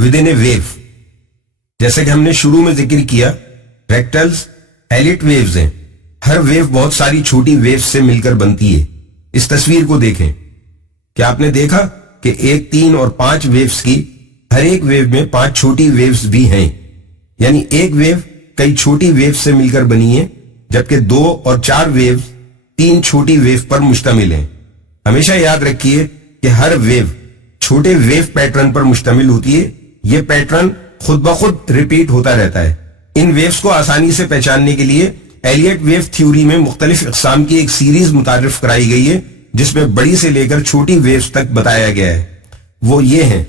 With in a view. جیسے کہ ہم نے شروع میں ذکر کیا ریکٹلز ایلیٹ ویوز ہیں. ہر ویو بہت ساری چھوٹی ویوز سے مل کر بنتی ہے. اس تصویر کو دیکھیں. کیا آپ نے دیکھا کہ 1, 3 اور 5 ویوز کی ہر ایک ویو میں 5 چھوٹی ویوز بھی ہیں. یعنی ایک ویو کئی چھوٹی ویو سے مل کر بنی ہے، جبکہ 2 اور 4 ویو 3 چھوٹی ویو پر مشتمل ہیں. ہمیشہ یاد رکھیے کہ ہر ویو چھوٹے ویو پیٹرن پر مشتمل ہوتی ہے. یہ پیٹرن خود بخود ریپیٹ ہوتا رہتا ہے. ان ویوز کو آسانی سے پہچاننے کے لیے ایلیٹ ویو تھیوری میں مختلف اقسام کی ایک سیریز متعارف کرائی گئی ہے، جس میں بڑی سے لے کر چھوٹی ویوز تک بتایا گیا ہے. وہ یہ ہیں: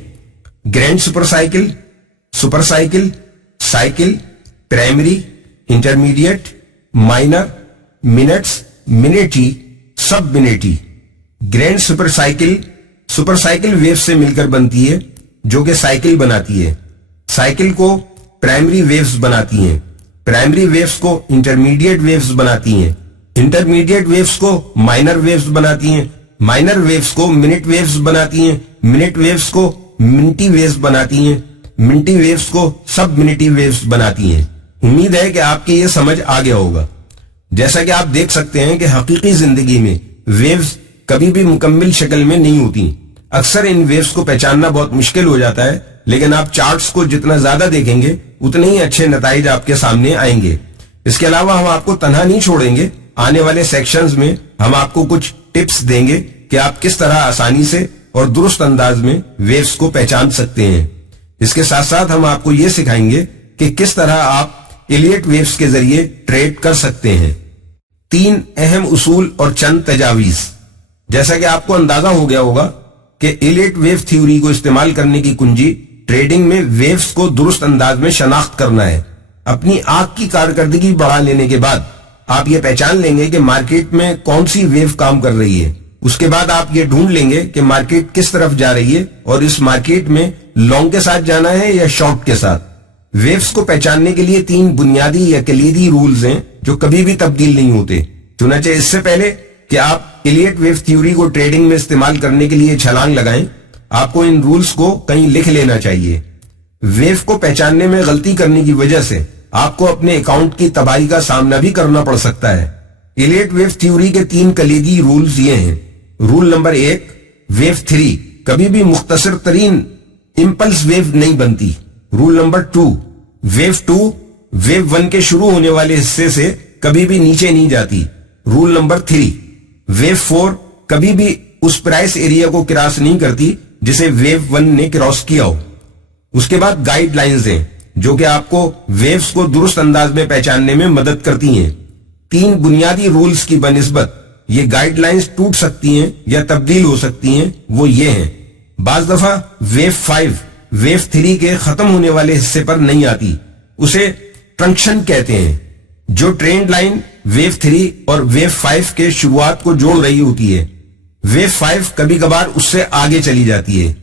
grand super cycle, cycle, primary, intermediate, minor, minutes, minuette, subminuette. Grand super cycle wave سے مل کر بنتی ہے جو کہ سائیکل بناتی ہے. سائیکل کو پرائمری ویوز بناتی ہیں، پرائمری ویوز کو انٹرمیڈیٹ ویوز بناتی ہیں، انٹرمیڈیٹ ویوز کو مائنر ویوز بناتی ہیں، مائنر ویوز کو منٹ ویوز بناتی ہیں، منٹ ویوز کو منٹی ویوز بناتی ہیں، منٹی ویوز کو سب منٹی ویوز بناتی ہیں. امید ہے کہ آپ کی یہ سمجھ آ گیا ہوگا. جیسا کہ آپ دیکھ سکتے ہیں کہ حقیقی زندگی میں ویوز کبھی بھی مکمل شکل میں نہیں ہوتی. اکثر ان ویوز کو پہچاننا بہت مشکل ہو جاتا ہے، لیکن آپ چارٹس کو جتنا زیادہ دیکھیں گے اتنے ہی اچھے نتائج آپ کے سامنے آئیں گے. اس کے علاوہ ہم آپ کو تنہا نہیں چھوڑیں گے. آنے والے سیکشنز میں ہم آپ کو کچھ ٹپس دیں گے کہ آپ کس طرح آسانی سے اور درست انداز میں ویوز کو پہچان سکتے ہیں. اس کے ساتھ ساتھ ہم آپ کو یہ سکھائیں گے کہ کس طرح آپ ایلیٹ ویوز کے ذریعے ٹریڈ کر سکتے ہیں. 3 اہم اصول اور چند تجاویز. جیسا کہ آپ کو اندازہ ہو گیا ہوگا کہ ایلیٹ ویو تھیوری کو استعمال کرنے کی کنجی ٹریڈنگ میں ویوز کو درست انداز میں شناخت کرنا ہے. اپنی آنکھ کی کارکردگی بڑھا لینے کے بعد آپ یہ پہچان لیں گے کہ مارکیٹ میں کون سی ویو کام کر رہی ہے. اس کے بعد آپ یہ ڈھونڈ لیں گے کہ مارکیٹ کس طرف جا رہی ہے اور اس مارکیٹ میں لانگ کے ساتھ جانا ہے یا شارٹ کے ساتھ. ویوز کو پہچاننے کے لیے 3 بنیادی یا کلیدی رولز ہیں جو کبھی بھی تبدیل نہیں ہوتے. چنانچہ اس سے پہلے کہ آپ ایلیٹ ویو تھیوری کو ٹریڈنگ میں استعمال کرنے کے لیے چھلانگ لگائیں، آپ کو ان رولز کو کہیں لکھ لینا چاہیے. ویو کو پہچاننے میں غلطی کرنے کی وجہ سے آپ کو اپنے اکاؤنٹ کی تباہی کا سامنا بھی کرنا پڑ سکتا ہے. ایلیٹ ویو تھیوری کے 3 کلیدی رولز یہ ہیں. رول نمبر 1، ویو 3 کبھی بھی مختصر ترین امپلس ویو نہیں بنتی. رول نمبر 2، ویو 2 ویو 1 کے شروع ہونے والے حصے سے کبھی بھی نیچے نہیں جاتی. رول نمبر 3، ویو 4 کبھی بھی اس پرائس ایریا کو کراس نہیں کرتی جسے ویو 1 نے کراس کیا ہو. اس کے بعد گائیڈ لائنز ہیں جو کہ آپ کو ویوز کو درست انداز میں پہچاننے میں مدد کرتی ہیں. 3 بنیادی رولز کی بنسبت یہ گائیڈ لائنز ٹوٹ سکتی ہیں یا تبدیل ہو سکتی ہیں. وہ یہ ہیں: بعض دفعہ ویو 5 ویو 3 کے ختم ہونے والے حصے پر نہیں آتی، اسے ٹرنکشن کہتے ہیں، جو ٹرینڈ لائن ویو 3 اور ویو 5 کے شروعات کو جوڑ رہی ہوتی ہے. ویو 5 کبھی کبھار اس سے آگے چلی جاتی ہے.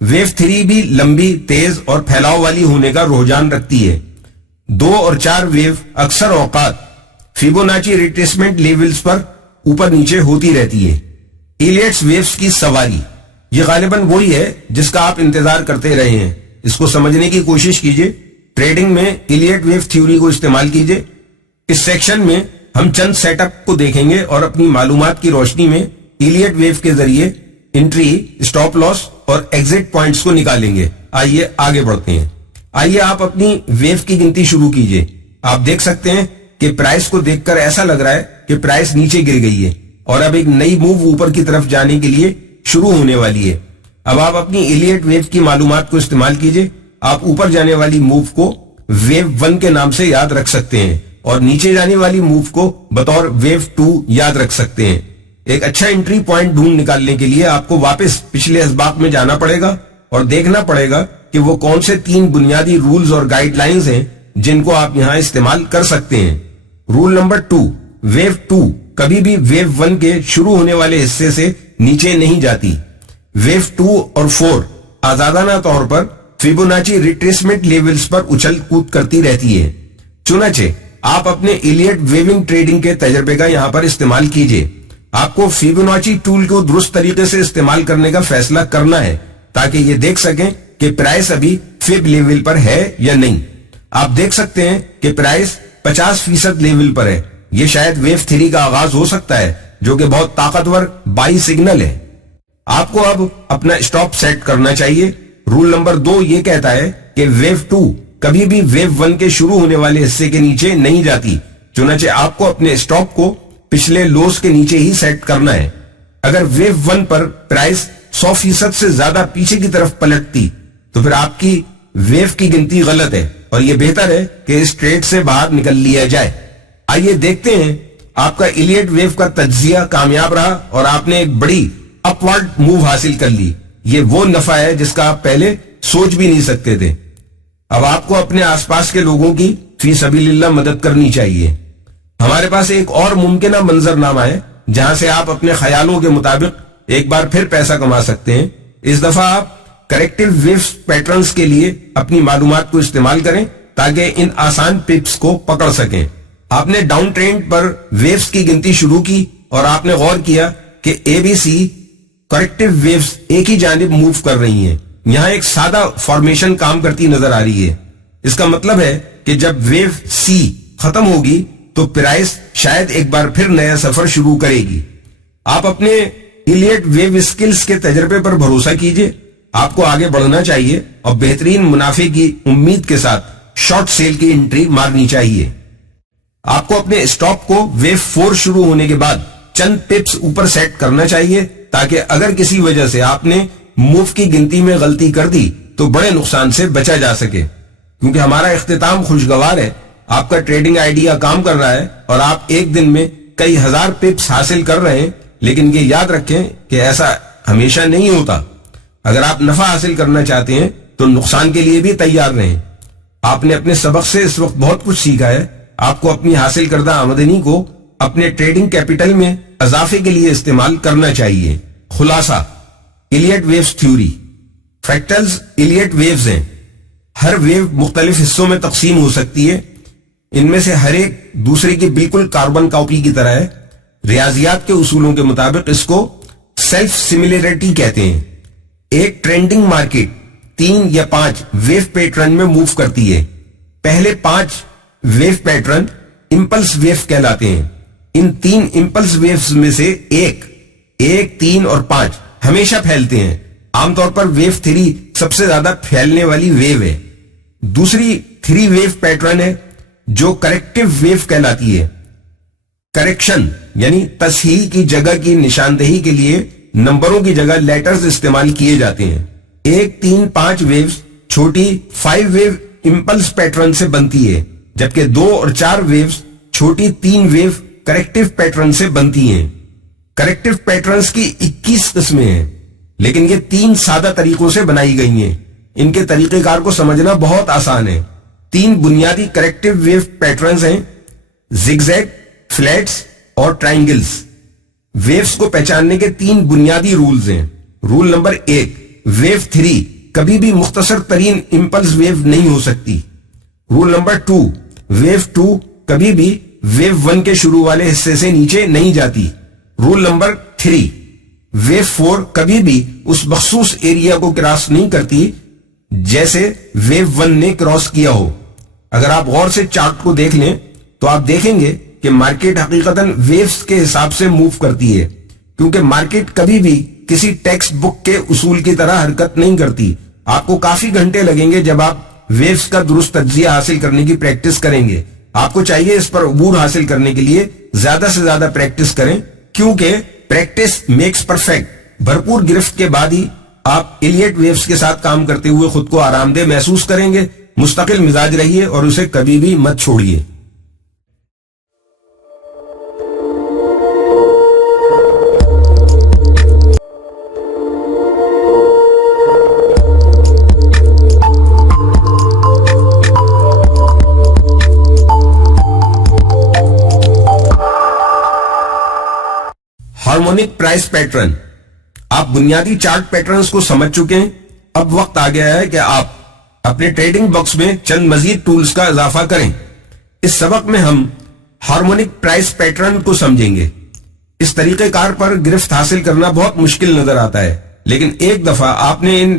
ویو 3 بھی لمبی، تیز اور پھیلاؤ والی ہونے کا رجحان رکھتی ہے. 2 اور 4 ویو اکثر اوقات فیبوناچی ریٹریسمنٹ لیولز پر اوپر نیچے ہوتی رہتی ہے. ایلیٹس ویوز کی سواری یہ غالباً وہی ہے جس کا آپ انتظار کرتے رہے ہیں. اس کو سمجھنے کی کوشش کیجئے. ٹریڈنگ میں ایلیٹ ویو تھیوری کو استعمال کیجئے. اس سیکشن میں ہم چند سیٹ اپ کو دیکھیں گے اور اپنی معلومات کی روشنی میں ایلیٹ ویو کے ذریعے انٹری، اسٹاپ لاس اور ایگزٹ پوائنٹس کو نکالیں گے. آئیے آگے بڑھتے ہیں. آئیے آپ اپنی ویو کی گنتی شروع کیجئے. آپ دیکھ سکتے ہیں کہ پرائس کو دیکھ کر ایسا لگ رہا ہے کہ پرائس نیچے گر گئی ہے اور اب ایک نئی موو اوپر کی طرف جانے کے لیے شروع ہونے والی ہے. اب آپ اپنی ایلیٹ ویو کی معلومات کو استعمال کیجئے. آپ اوپر جانے والی موو کو ویو 1 کے نام سے یاد رکھ سکتے ہیں اور نیچے جانے والی موو کو بطور ویو 2 یاد رکھ سکتے ہیں. ایک اچھا انٹری پوائنٹ ڈھونڈ نکالنے کے لیے آپ کو واپس پچھلے اسباق میں جانا پڑے گا اور دیکھنا پڑے گا کہ وہ کون سے 3 بنیادی رولز اور گائیڈ لائنز ہیں جن کو آپ یہاں استعمال کر سکتے ہیں. رول نمبر 2، ویو 2 کبھی بھی ویو 1 کے شروع ہونے والے حصے سے نیچے نہیں جاتی. ویو 2 اور 4 آزادانہ طور پر فیبوناچی ریٹریسمنٹ لیولز پر اچھل کود کرتی رہتی ہے. چنانچہ آپ اپنے ایلیٹ ویونگ ٹریڈنگ کے تجربے کا یہاں پر استعمال کیجئے. آپ کو فیبوناچی ٹول کو درست طریقے سے استعمال کرنے کا فیصلہ کرنا ہے تاکہ یہ دیکھ سکیں کہ پرائس ابھی فیب لیول پر ہے یا نہیں. آپ دیکھ سکتے ہیں کہ پرائس 50% لیول پر ہے. یہ شاید ویو 3 کا آغاز ہو سکتا ہے جو کہ بہت طاقتور بائی سگنل ہے. آپ کو اب اپنا اسٹاپ سیٹ کرنا چاہیے. رول نمبر 2 یہ کہتا ہے کہ ویو 2 کبھی بھی ویو 1 کے شروع ہونے والے حصے کے نیچے نہیں جاتی. چنانچہ آپ کو اپنے اسٹاپ کو پچھلے لوز کے نیچے ہی سیٹ کرنا ہے. اگر ویو 1 پر پرائس 100% سے زیادہ پیچھے کی طرف پلٹتی تو پھر آپ کی ویو کی گنتی غلط ہے اور یہ بہتر ہے کہ اس ٹریڈ سے باہر نکل لیا جائے. آئیے دیکھتے ہیں آپ کا ایلیٹ ویو کا تجزیہ کامیاب رہا اور آپ نے ایک بڑی اپورڈ موو حاصل کر لی. یہ وہ نفع ہے جس کا آپ پہلے سوچ بھی نہیں سکتے تھے. اب آپ کو اپنے آس پاس کے لوگوں کی فی سبیل اللہ مدد کرنی چاہیے. ہمارے پاس ایک اور ممکنہ منظر نامہ ہے جہاں سے آپ اپنے خیالوں کے مطابق ایک بار پھر پیسہ کما سکتے ہیں. اس دفعہ آپ کریکٹیو ویوز پیٹرنز کے لیے اپنی معلومات کو استعمال کریں تاکہ ان آسان پپس کو پکڑ سکیں. آپ نے ڈاؤن ٹرینڈ پر ویوز کی گنتی شروع کی اور آپ نے غور کیا کہ اے بی سی کریکٹیو ویوز ایک ہی جانب موو کر رہی ہیں. یہاں ایک سادہ فارمیشن کام کرتی نظر آ رہی ہے. اس کا مطلب ہے کہ جب ویو سی ختم ہوگی تو پرائس شاید ایک بار پھر نیا سفر شروع کرے گی. آپ اپنے ایلیٹ ویو اسکلز کے تجربے پر بھروسہ کیجئے. آپ کو آگے بڑھنا چاہیے اور بہترین منافع کی امید کے ساتھ شارٹ سیل کی انٹری مارنی چاہیے. آپ کو اپنے اسٹاپ کو ویو 4 شروع ہونے کے بعد چند پپس اوپر سیٹ کرنا چاہیے تاکہ اگر کسی وجہ سے آپ نے موو کی گنتی میں غلطی کر دی تو بڑے نقصان سے بچا جا سکے. کیونکہ ہمارا اختتام خوشگوار ہے. آپ کا ٹریڈنگ آئیڈیا کام کر رہا ہے اور آپ ایک دن میں کئی ہزار پپس حاصل کر رہے ہیں. لیکن یہ یاد رکھیں کہ ایسا ہمیشہ نہیں ہوتا. اگر آپ نفع حاصل کرنا چاہتے ہیں تو نقصان کے لیے بھی تیار رہیں. آپ نے اپنے سبق سے اس وقت بہت کچھ سیکھا ہے. آپ کو اپنی حاصل کردہ آمدنی کو اپنے ٹریڈنگ کیپٹل میں اضافے کے لیے استعمال کرنا چاہیے. خلاصہ: Elliott waves theory. Fractals Elliott waves ہیں. ہر ویو مختلف حصوں میں تقسیم ہو سکتی ہے. ان میں سے ہر ایک دوسرے کی بالکل کاربن کاپی کی طرح ہے. ریاضیات کے اصولوں کے مطابق اس کو سیلف سملیرٹی کہتے ہیں. ایک ٹرینڈنگ مارکیٹ 3 یا 5 ویو پیٹرن میں موو کرتی ہے. پہلے 5 ویو پیٹرن امپلس ویو کہلاتے ہیں. ان 3 امپلس ویوز میں سے ایک 3 اور 5 ہمیشہ پھیلتے ہیں. عام طور پر ویو 3 سب سے زیادہ پھیلنے والی ویو ہے. دوسری 3 ویو پیٹرن ہے جو کریکٹیو ویو کہلاتی ہے. کریکشن یعنی تصحیح کی جگہ کی نشاندہی کے لیے نمبروں کی جگہ لیٹرز استعمال کیے جاتے ہیں. 1 3 5 ویوز چھوٹی 5 ویو امپلس پیٹرن سے بنتی ہے جبکہ 2 اور 4 ویوز چھوٹی 3 ویو کریکٹیو پیٹرن سے بنتی ہیں. کریکٹیو پیٹرنز کی 21 قسمیں ہیں لیکن یہ 3 سادہ طریقوں سے بنائی گئی ہیں. ان کے طریقہ کار کو سمجھنا بہت آسان ہے. 3 بنیادی کریکٹیو ویو پیٹرنز ہیں: زگ زیگ، فلیٹس اور ٹرائنگلز. ویوز کو پہچاننے کے 3 بنیادی رولز ہیں. رول نمبر 1: ویو 3 کبھی بھی مختصر ترین امپلس ویو نہیں ہو سکتی. رول نمبر 2: ویو 2 کبھی بھی ویو 1 کے شروع والے حصے سے نیچے نہیں جاتی. رول نمبر 3: ویو 4 کبھی بھی اس مخصوص ایریا کو کراس نہیں کرتی جیسے ویو 1 نے کراس کیا ہو. اگر آپ غور سے چارٹ کو دیکھ لیں تو آپ دیکھیں گے کہ مارکیٹ حقیقتاً ویوز کے حساب سے موو کرتی ہے کیونکہ مارکیٹ کبھی بھی کسی ٹیکسٹ بک کے اصول کی طرح حرکت نہیں کرتی. آپ کو کافی گھنٹے لگیں گے جب آپ ویوز کا درست تجزیہ حاصل کرنے کی پریکٹس کریں گے. آپ کو چاہیے اس پر عبور حاصل کرنے کے لیے زیادہ سے زیادہ پریکٹس کریں کیونکہ پریکٹس میکس پرفیکٹ. بھرپور گرفت کے بعد ہی آپ ایلیٹ ویوز کے ساتھ کام کرتے ہوئے خود کو آرام دہ محسوس کریں گے. مستقل مزاج رہیے اور اسے کبھی بھی مت چھوڑیے. Harmonic price pattern. آپ بنیادی چارٹ پیٹرنز کو سمجھ چکے ہیں. اب وقت آ گیا ہے کہ آپ اپنے ٹریڈنگ باکس میں چند مزید ٹولز کا اضافہ کریں. اس سبق میں ہم ہارمونک پرائس پیٹرن کو سمجھیں گے. اس طریقہ کار پر گرفت حاصل کرنا بہت مشکل نظر آتا ہے لیکن ایک دفعہ آپ نے ان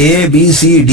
ABCD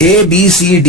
ABCD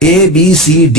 ABCD।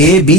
AB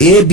AB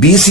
BC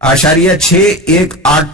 0.618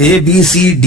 ABCD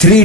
3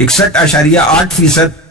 61.8%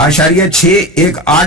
0.618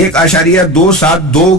1.272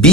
B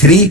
3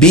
B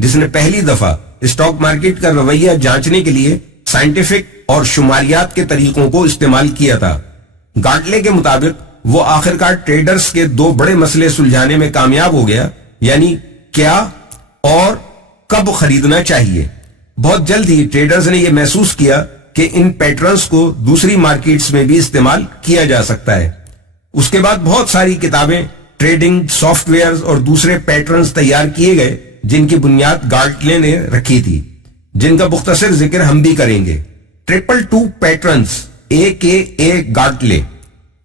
جس نے پہلی دفعہ اسٹاک مارکیٹ کا رویہ جانچنے کے لیے سائنٹیفک اور شماریات کے طریقوں کو استعمال کیا تھا۔ گارٹلے کے مطابق وہ آخرکار ٹریڈرز کے دو بڑے مسئلے سلجھانے میں کامیاب ہو گیا، یعنی کیا اور کب خریدنا چاہیے۔ بہت جلد ہی ٹریڈرز نے یہ محسوس کیا کہ ان پیٹرنز کو دوسری مارکیٹس میں بھی استعمال کیا جا سکتا ہے۔ اس کے بعد بہت ساری کتابیں، ٹریڈنگ سافٹ ویئرز اور دوسرے پیٹرنز تیار کیے گئے جن کی بنیاد گارٹلے نے رکھی تھی، جن کا مختصر ذکر ہم بھی کریں گے۔ 222 پیٹرنز AKA گارٹلے۔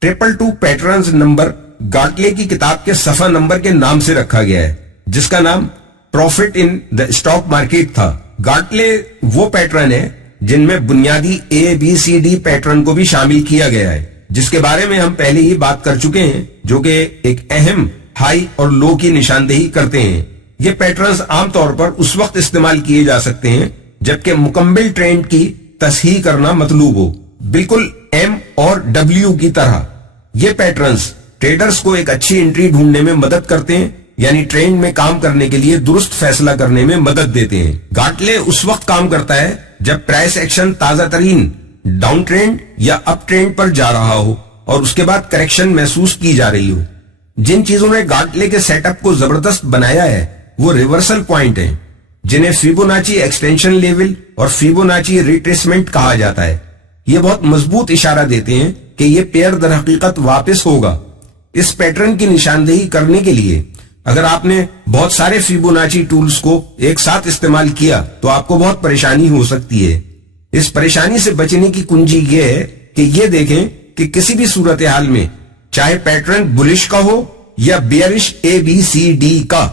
222 پیٹرنز نمبر گارٹلے کی کتاب کے صفحہ نمبر کے نام سے رکھا گیا ہے، جس کا نام profit in the stock market تھا۔ گارٹلے وہ پیٹرن ہے جن میں بنیادی ABCD پیٹرن کو بھی شامل کیا گیا ہے، جس کے بارے میں ہم پہلے ہی بات کر چکے ہیں، جو کہ ایک اہم ہائی اور لو کی نشاندہی کرتے ہیں۔ یہ پیٹرنز عام طور پر اس وقت استعمال کیے جا سکتے ہیں جبکہ مکمل ٹرینڈ کی تصحیح کرنا مطلوب ہو، بالکل M اور W کی طرح۔ یہ پیٹرنز ٹریڈرز کو ایک اچھی انٹری ڈھونڈنے میں مدد کرتے ہیں، یعنی ٹرینڈ میں کام کرنے کے لیے درست فیصلہ کرنے میں مدد دیتے ہیں۔ گارٹلے اس وقت کام کرتا ہے جب پرائس ایکشن تازہ ترین ڈاؤن ٹرینڈ یا اپ ٹرینڈ پر جا رہا ہو اور اس کے بعد کریکشن محسوس کی جا رہی ہو۔ جن چیزوں نے گارٹلے کے سیٹ اپ کو زبردست بنایا ہے وہ ریورسل پوائنٹ ہیں، جنہیں فیبوناچی ایکسٹینشن لیول اور فیبوناچی ریٹریسمنٹ کہا جاتا ہے۔ یہ بہت مضبوط اشارہ دیتے ہیں کہ یہ پیئر در حقیقت واپس ہوگا۔ اس پیٹرن کی نشاندہی کرنے کے لیے اگر آپ نے بہت سارے فیبوناچی ٹولز کو ایک ساتھ استعمال کیا تو آپ کو بہت پریشانی ہو سکتی ہے۔ اس پریشانی سے بچنے کی کنجی یہ ہے کہ یہ دیکھیں کہ کسی بھی صورتحال میں چاہے پیٹرن بلش کا ہو یا بیئرش ABCD کا،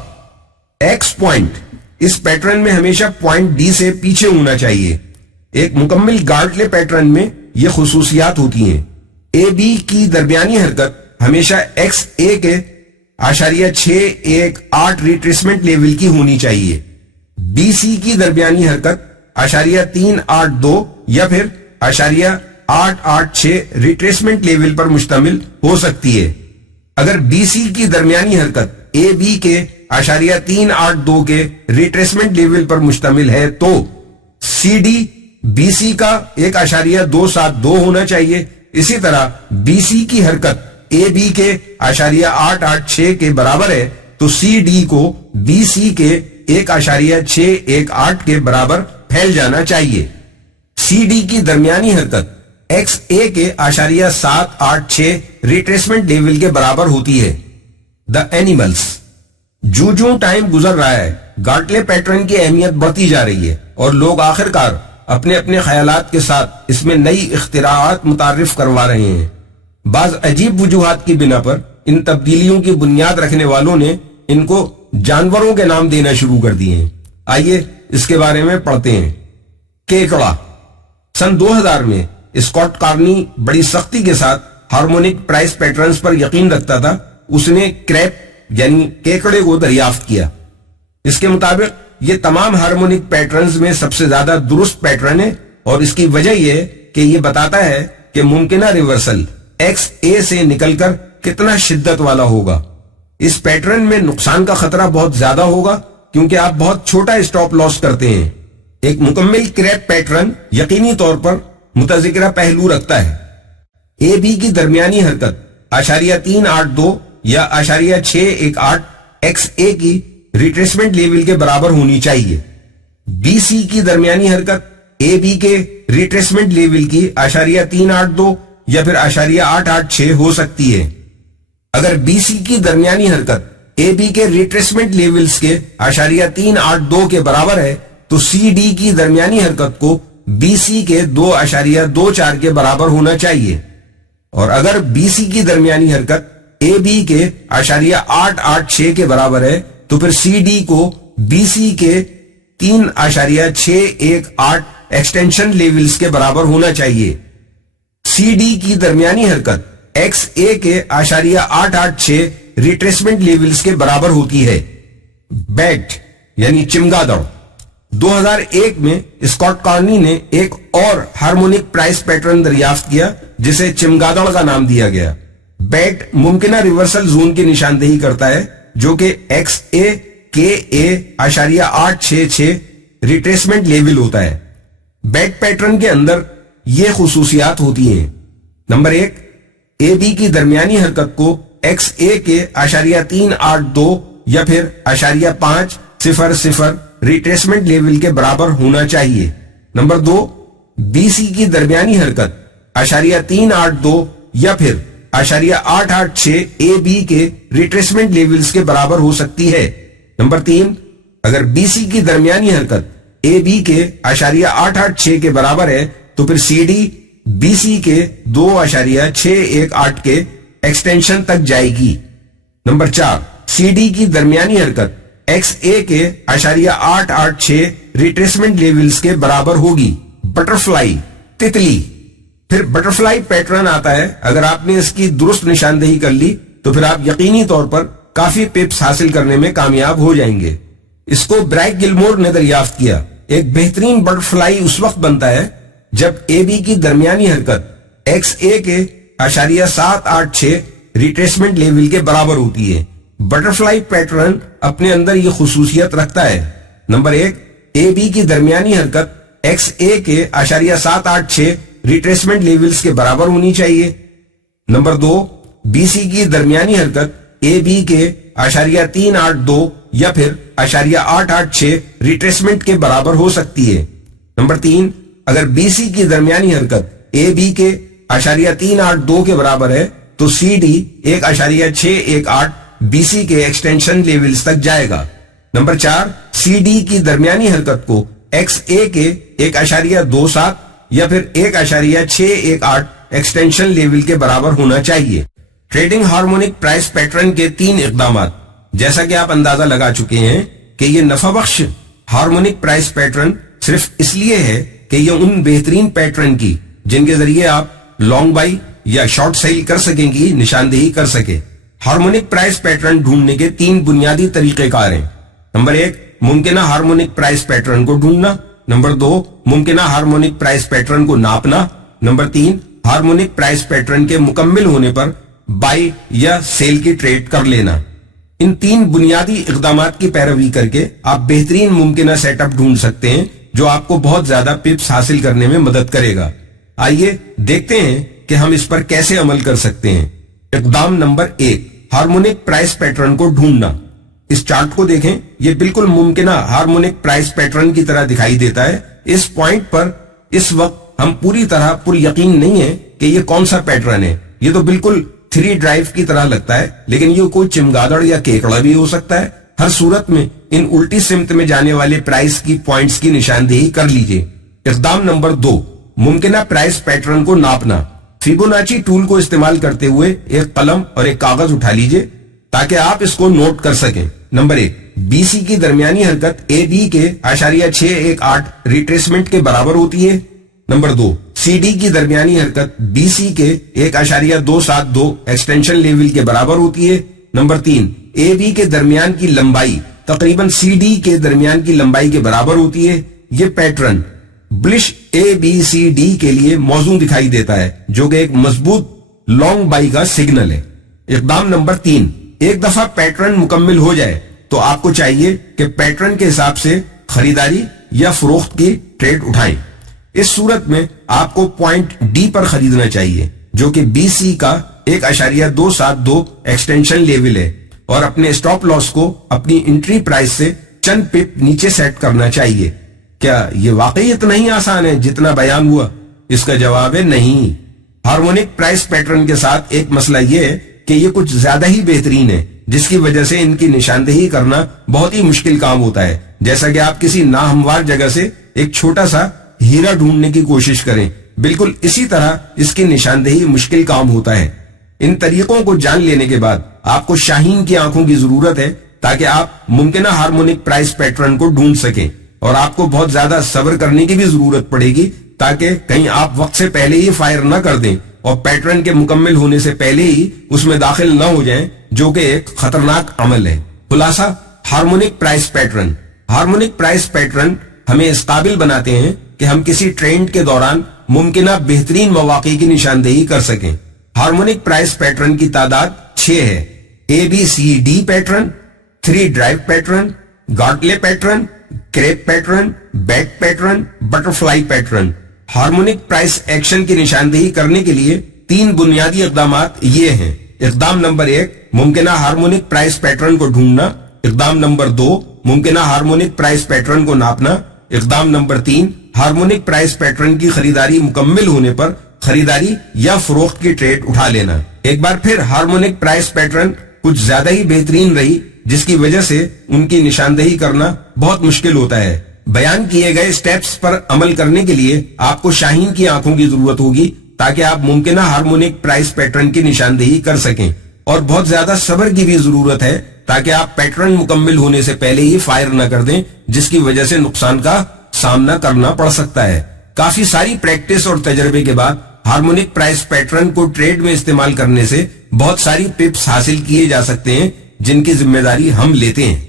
ایکس پوائنٹ اس پیٹرن میں ہمیشہ پوائنٹ D سے پیچھے ہونا چاہیے۔ ایک مکمل گارٹلے پیٹرن میں یہ خصوصیات ہوتی ہیں۔ AB کی درمیانی حرکت ہمیشہ XA کے .618 ریٹریسمنٹ لیول کی ہونی چاہیے۔ BC کی درمیانی حرکت .382 یا پھر .886 ریٹریسمنٹ لیول پر مشتمل ہو سکتی ہے۔ اگر BC کی درمیانی حرکت AB کے .382 کے ریٹریسمنٹ لیول پر مشتمل ہے تو CD BC کا 1.272 ہونا چاہیے۔ اسی طرح BC کی حرکت AB کے .886 کے برابر ہے تو CD کو BC کے 1.618 کے برابر پھیل جانا چاہیے۔ CD کی درمیانی حرکت XA کے .786 ریٹریسمنٹ لیول کے برابر ہوتی ہے۔ دا اینیملز۔ جو ٹائم گزر رہا ہے گارٹلے پیٹرن کی اہمیت بڑھتی جا رہی ہے اور لوگ آخرکار اپنے اپنے خیالات کے ساتھ اس میں نئی اختراعات متعارف کروا رہے ہیں۔ بعض عجیب وجوہات کی بنا پر ان تبدیلیوں کی بنیاد رکھنے والوں نے ان کو جانوروں کے نام دینا شروع کر دیے ہیں۔ آئیے اس کے بارے میں پڑھتے ہیں۔ کیکڑا۔ سن 2000 میں اسکاٹ کارنی بڑی سختی کے ساتھ ہارمونک پرائس پیٹرنز پر یقین رکھتا تھا۔ اس نے کریپ یعنی کیکڑے کو دریافت کیا۔ اس کے مطابق یہ تمام ہارمونک پیٹرنز میں سب سے زیادہ درست پیٹرن ہے اور اس کی وجہ یہ کہ یہ بتاتا ہے کہ ممکنہ ریورسل XA سے نکل کر کتنا شدت والا ہوگا۔ اس پیٹرن میں نقصان کا خطرہ بہت زیادہ ہوگا کیونکہ آپ بہت چھوٹا اسٹاپ لاس کرتے ہیں۔ ایک مکمل کریپ پیٹرن یقینی طور پر متذکرہ پہلو رکھتا ہے۔ AB کی درمیانی حرکت .382 یا .618 XA کی ریٹریسمنٹ لیول کے برابر ہونی چاہیے۔ BC کی درمیانی حرکت AB کے ریٹریسمنٹ لیول کی .382 یا پھر .886 ہو سکتی ہے۔ اگر BC کی درمیانی حرکت AB کے ریٹریسمنٹ لیولز کے .382 کے برابر ہے تو CD کی درمیانی حرکت کو BC کے 2.24 کے برابر ہونا چاہیے، اور اگر BC کی درمیانی حرکت AB کے .886 کے برابر ہے تو پھر CD کو BC کے 3.618 ایکسٹینشن لیولز کے برابر ہونا چاہیے۔ CD کی درمیانی حرکت XA کے .886 ریٹریسمنٹ لیولز کے برابر ہوتی ہے۔ بیٹ یعنی چمگادڑ۔ 2001 میں اسکاٹ کارنی نے ایک اور ہارمونک پرائس پیٹرن دریافت کیا جسے چمگادڑ کا نام دیا گیا۔ بیٹ ممکنہ ریورسل زون کی نشاندہی کرتا ہے جو کہ XA KA.866 ریٹریسمنٹ لیول ہوتا ہے. بیک پیٹرن کے اندر یہ خصوصیات ہوتی ہیں. نمبر 1, AB کی درمیانی حرکت کو XA کے .382 یا پھر .500 ریٹریسمنٹ لیول کے برابر ہونا چاہیے. نمبر 2, BC کی درمیانی حرکت .382 یا پھر .886 AB کے ریٹریسمنٹ لیولز کے برابر ہو سکتی ہے. نمبر 3, اگر BC کی درمیانی حرکت AB کے .886 کے برابر ہے تو پھر CD BC کے 2.618 کے ایکسٹینشن تک جائے گی. نمبر 4, CD کی درمیانی حرکت XA کے .886 ریٹریسمنٹ لیولز کے برابر ہوگی. بٹرفلائی تتلی. پھر بٹرفلائی پیٹرن آتا ہے. اگر آپ نے اس کی درست نشاندہی کر لی تو پھر آپ یقینی طور پر کافی پپس حاصل کرنے میں کامیاب ہو جائیں گے. اس کو برائٹ گلمور نے دریافت کیا. ایک بہترین بٹرفلائی اس وقت بنتا ہے جب AB کی درمیانی حرکت XA کے .786 ریٹریسمنٹ لیول کے برابر ہوتی ہے. بٹرفلائی پیٹرن اپنے اندر یہ خصوصیت رکھتا ہے. نمبر 1, AB کی درمیانی حرکت XA کے .786 ریٹریسمنٹ لیولز کے برابر ہونی چاہیے. نمبر 2, BC کی درمیانی حرکت AB کے .382 یا پھر .886 ریٹریسمنٹ کے برابر ہو سکتی ہے. نمبر 3, اگر BC کی درمیانی حرکت AB کے .382 کے برابر ہے تو CD 1.618 BC کے ایکسٹینشن لیولز تک جائے گا. نمبر 4, CD کی درمیانی حرکت کو XA کے 1.27 یا پھر 1.618 ایکسٹینشن لیول کے برابر ہونا چاہیے. ٹریڈنگ ہارمونک پرائس پیٹرن کے 3 اقدامات. جیسا کہ آپ اندازہ لگا چکے ہیں کہ یہ نفع بخش ہارمونک پرائس پیٹرن صرف اس لیے ہے کہ یہ ان بہترین پیٹرن کی جن کے ذریعے آپ لانگ بائی یا شارٹ سیل کر سکیں گی نشاندہی کر سکے. ہارمونک پرائس پیٹرن ڈھونڈنے کے 3 بنیادی طریقہ کار ہیں. نمبر 1, ممکنہ ہارمونک پرائس پیٹرن کو ڈھونڈنا. نمبر 2, ممکنہ ہارمونک پرائس پیٹرن کو ناپنا. نمبر 3, ہارمونک پرائس پیٹرن کے مکمل ہونے پر بائی یا سیل کی ٹریڈ کر لینا. ان 3 بنیادی اقدامات کی پیروی کر کے آپ بہترین ممکنہ سیٹ اپ ڈھونڈ سکتے ہیں جو آپ کو بہت زیادہ پپس حاصل کرنے میں مدد کرے گا. آئیے دیکھتے ہیں کہ ہم اس پر کیسے عمل کر سکتے ہیں. اقدام نمبر 1, ہارمونک پرائس پیٹرن کو ڈھونڈنا. اس چارٹ کو دیکھیں, یہ بالکل ممکنہ ہارمونک پرائس پیٹرن کی طرح دکھائی دیتا ہے. اس پوائنٹ پر اس وقت ہم پوری طرح پر یقین نہیں ہے کہ یہ کون سا پیٹرن ہے. یہ تو بالکل 3 ڈرائیو کی طرح لگتا ہے, لیکن یہ کوئی چمگادڑ یا کیکڑا بھی ہو سکتا ہے. ہر صورت میں ان الٹی سمت میں جانے والے پرائس کی پوائنٹس کی نشاندہی کر لیجئے. اقدام نمبر 2, ممکنہ پرائس پیٹرن کو ناپنا. فیبوناچی ٹول کو استعمال کرتے ہوئے ایک قلم اور ایک کاغذ اٹھا لیجئے تاکہ آپ اس کو نوٹ کر سکیں. نمبر 1, BC کی درمیانی حرکت AB کے .618 ریٹریسمنٹ کے برابر ہوتی ہے. نمبر 2, CD کی درمیانی حرکت BC کے 1.272 ایکسٹینشن لیول کے برابر ہوتی ہے. نمبر 3, AB کے درمیان کی لمبائی تقریباً CD کے درمیان کی لمبائی کے برابر ہوتی ہے. یہ پیٹرن بلش ABCD کے لیے موزوں دکھائی دیتا ہے جو کہ ایک مضبوط لانگ بائی کا سگنل ہے. اقدام نمبر 3, ایک دفعہ پیٹرن مکمل ہو جائے تو آپ کو چاہیے کہ پیٹرن کے حساب سے خریداری یا فروخت کی ٹریڈ اٹھائیں. اس صورت میں آپ کو پوائنٹ D پر خریدنا چاہیے جو کہ BC کا 1.272 ایکسٹینشن لیول ہے, اور اپنے اسٹاپ لاس کو اپنی انٹری پرائس سے چند پپ نیچے سیٹ کرنا چاہیے. کیا یہ واقعی اتنا ہی آسان ہے جتنا بیان ہوا؟ اس کا جواب ہے نہیں. ہارمونک پرائس پیٹرن کے ساتھ ایک مسئلہ یہ ہے کہ یہ کچھ زیادہ ہی بہترین ہے, جس کی وجہ سے ان کی نشاندہی کرنا بہت ہی مشکل کام ہوتا ہے. جیسا کہ آپ کسی ناہموار جگہ سے ایک چھوٹا سا ہیرا ڈھونڈنے کی کوشش کریں, بالکل اسی طرح اس کی نشاندہی مشکل کام ہوتا ہے. ان طریقوں کو جان لینے کے بعد آپ کو شاہین کی آنکھوں کی ضرورت ہے تاکہ آپ ممکنہ ہارمونک پرائس پیٹرن کو ڈھونڈ سکیں, اور آپ کو بہت زیادہ صبر کرنے کی بھی ضرورت پڑے گی تاکہ کہیں آپ وقت سے پہلے ہی فائر نہ کر دیں اور پیٹرن کے مکمل ہونے سے پہلے ہی اس میں داخل نہ ہو جائیں, جو کہ ایک خطرناک عمل ہے. خلاصہ, harmonic price pattern. Harmonic price pattern ہمیں اس قابل بناتے ہیں کہ ہم کسی ٹرینڈ کے دوران ممکنہ بہترین مواقع کی نشاندہی کر سکیں. ہارمونک پرائس پیٹرن کی تعداد 6 ہے. ABCD pattern, 3 drive pattern, Gartley pattern, crab pattern, بیک pattern, butterfly pattern. Harmonic price action کی نشاندہی کرنے کے لیے 3 بنیادی اقدامات یہ ہیں. اقدام نمبر 1, ممکنہ ہارمونک پرائس پیٹرن کو ڈھونڈنا. اقدام نمبر 2, ممکنہ ہارمونک پرائس پیٹرن کو ناپنا. اقدام نمبر 3, ہارمونک پرائس پیٹرن کی خریداری مکمل ہونے پر خریداری یا فروخت کی ٹریڈ اٹھا لینا. ایک بار پھر ہارمونک پرائس پیٹرن کچھ زیادہ ہی بہترین رہی, جس کی وجہ سے ان کی نشاندہی کرنا بہت مشکل ہوتا ہے. بیان کیے گئے سٹیپس پر عمل کرنے کے لیے آپ کو شاہین کی آنکھوں کی ضرورت ہوگی تاکہ آپ ممکنہ ہارمونک پرائس پیٹرن کی نشاندہی کر سکیں, اور بہت زیادہ صبر کی بھی ضرورت ہے تاکہ آپ پیٹرن مکمل ہونے سے پہلے ہی فائر نہ کر دیں, جس کی وجہ سے نقصان کا سامنا کرنا پڑ سکتا ہے. کافی ساری پریکٹس اور تجربے کے بعد ہارمونک پرائس پیٹرن کو ٹریڈ میں استعمال کرنے سے بہت ساری پپس حاصل کیے جا سکتے ہیں, جن کی ذمہ داری ہم لیتے ہیں.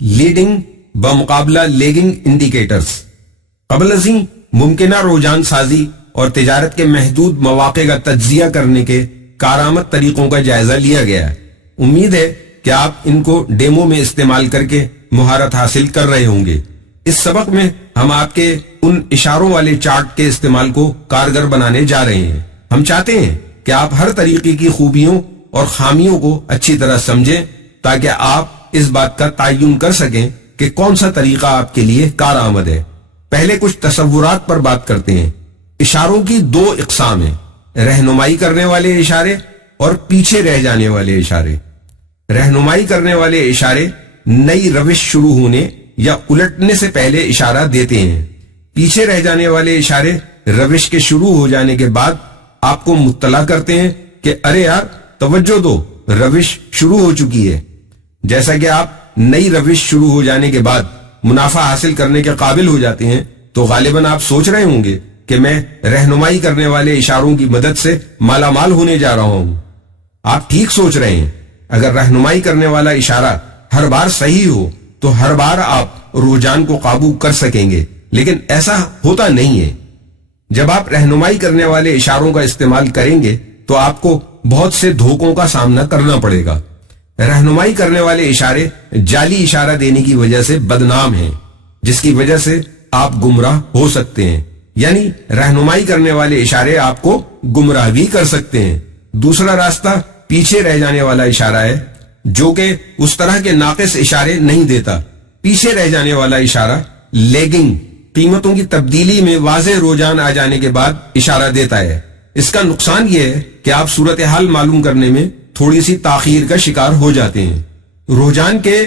لیڈنگ بمقابلہ لیگنگ انڈیکیٹرز. قبل ازیں ممکنہ رجحان سازی اور تجارت کے محدود مواقع کا تجزیہ کرنے کے کارآمد طریقوں کا جائزہ لیا گیا ہے. امید ہے کہ آپ ان کو ڈیمو میں استعمال کر کے مہارت حاصل کر رہے ہوں گے. اس سبق میں ہم آپ کے ان اشاروں والے چارٹ کے استعمال کو کارگر بنانے جا رہے ہیں. ہم چاہتے ہیں کہ آپ ہر طریقے کی خوبیوں اور خامیوں کو اچھی طرح سمجھیں تاکہ آپ اس بات کا تعین کر سکیں کہ کون سا طریقہ آپ کے لیے کارآمد ہے. پہلے کچھ تصورات پر بات کرتے ہیں. اشاروں کی 2 اقسام ہیں, رہنمائی کرنے والے اشارے اور پیچھے رہ جانے والے اشارے. رہنمائی کرنے والے اشارے نئی روش شروع ہونے یا الٹنے سے پہلے اشارہ دیتے ہیں. پیچھے رہ جانے والے اشارے روش کے شروع ہو جانے کے بعد آپ کو مطلع کرتے ہیں کہ ارے یار توجہ دو, روش شروع ہو چکی ہے. جیسا کہ آپ نئی روش شروع ہو جانے کے بعد منافع حاصل کرنے کے قابل ہو جاتے ہیں تو غالباً آپ سوچ رہے ہوں گے کہ میں رہنمائی کرنے والے اشاروں کی مدد سے مالا مال ہونے جا رہا ہوں. آپ ٹھیک سوچ رہے ہیں. اگر رہنمائی کرنے والا اشارہ ہر بار صحیح ہو تو ہر بار آپ رجحان کو قابو کر سکیں گے, لیکن ایسا ہوتا نہیں ہے. جب آپ رہنمائی کرنے والے اشاروں کا استعمال کریں گے تو آپ کو بہت سے دھوکوں کا سامنا کرنا پڑے گا. رہنمائی کرنے والے اشارے جعلی اشارہ دینے کی وجہ سے بدنام ہیں, جس کی وجہ سے آپ گمراہ ہو سکتے ہیں. یعنی رہنمائی کرنے والے اشارے آپ کو گمراہ بھی کر سکتے ہیں. دوسرا راستہ پیچھے رہ جانے والا اشارہ ہے, جو کہ اس طرح کے ناقص اشارے نہیں دیتا. پیچھے رہ جانے والا اشارہ لیگنگ, قیمتوں کی تبدیلی میں واضح رجحان آ جانے کے بعد اشارہ دیتا ہے. اس کا نقصان یہ ہے کہ آپ صورتحال معلوم کرنے میں تھوڑی سی تاخیر کا شکار ہو جاتے ہیں. رجحان کے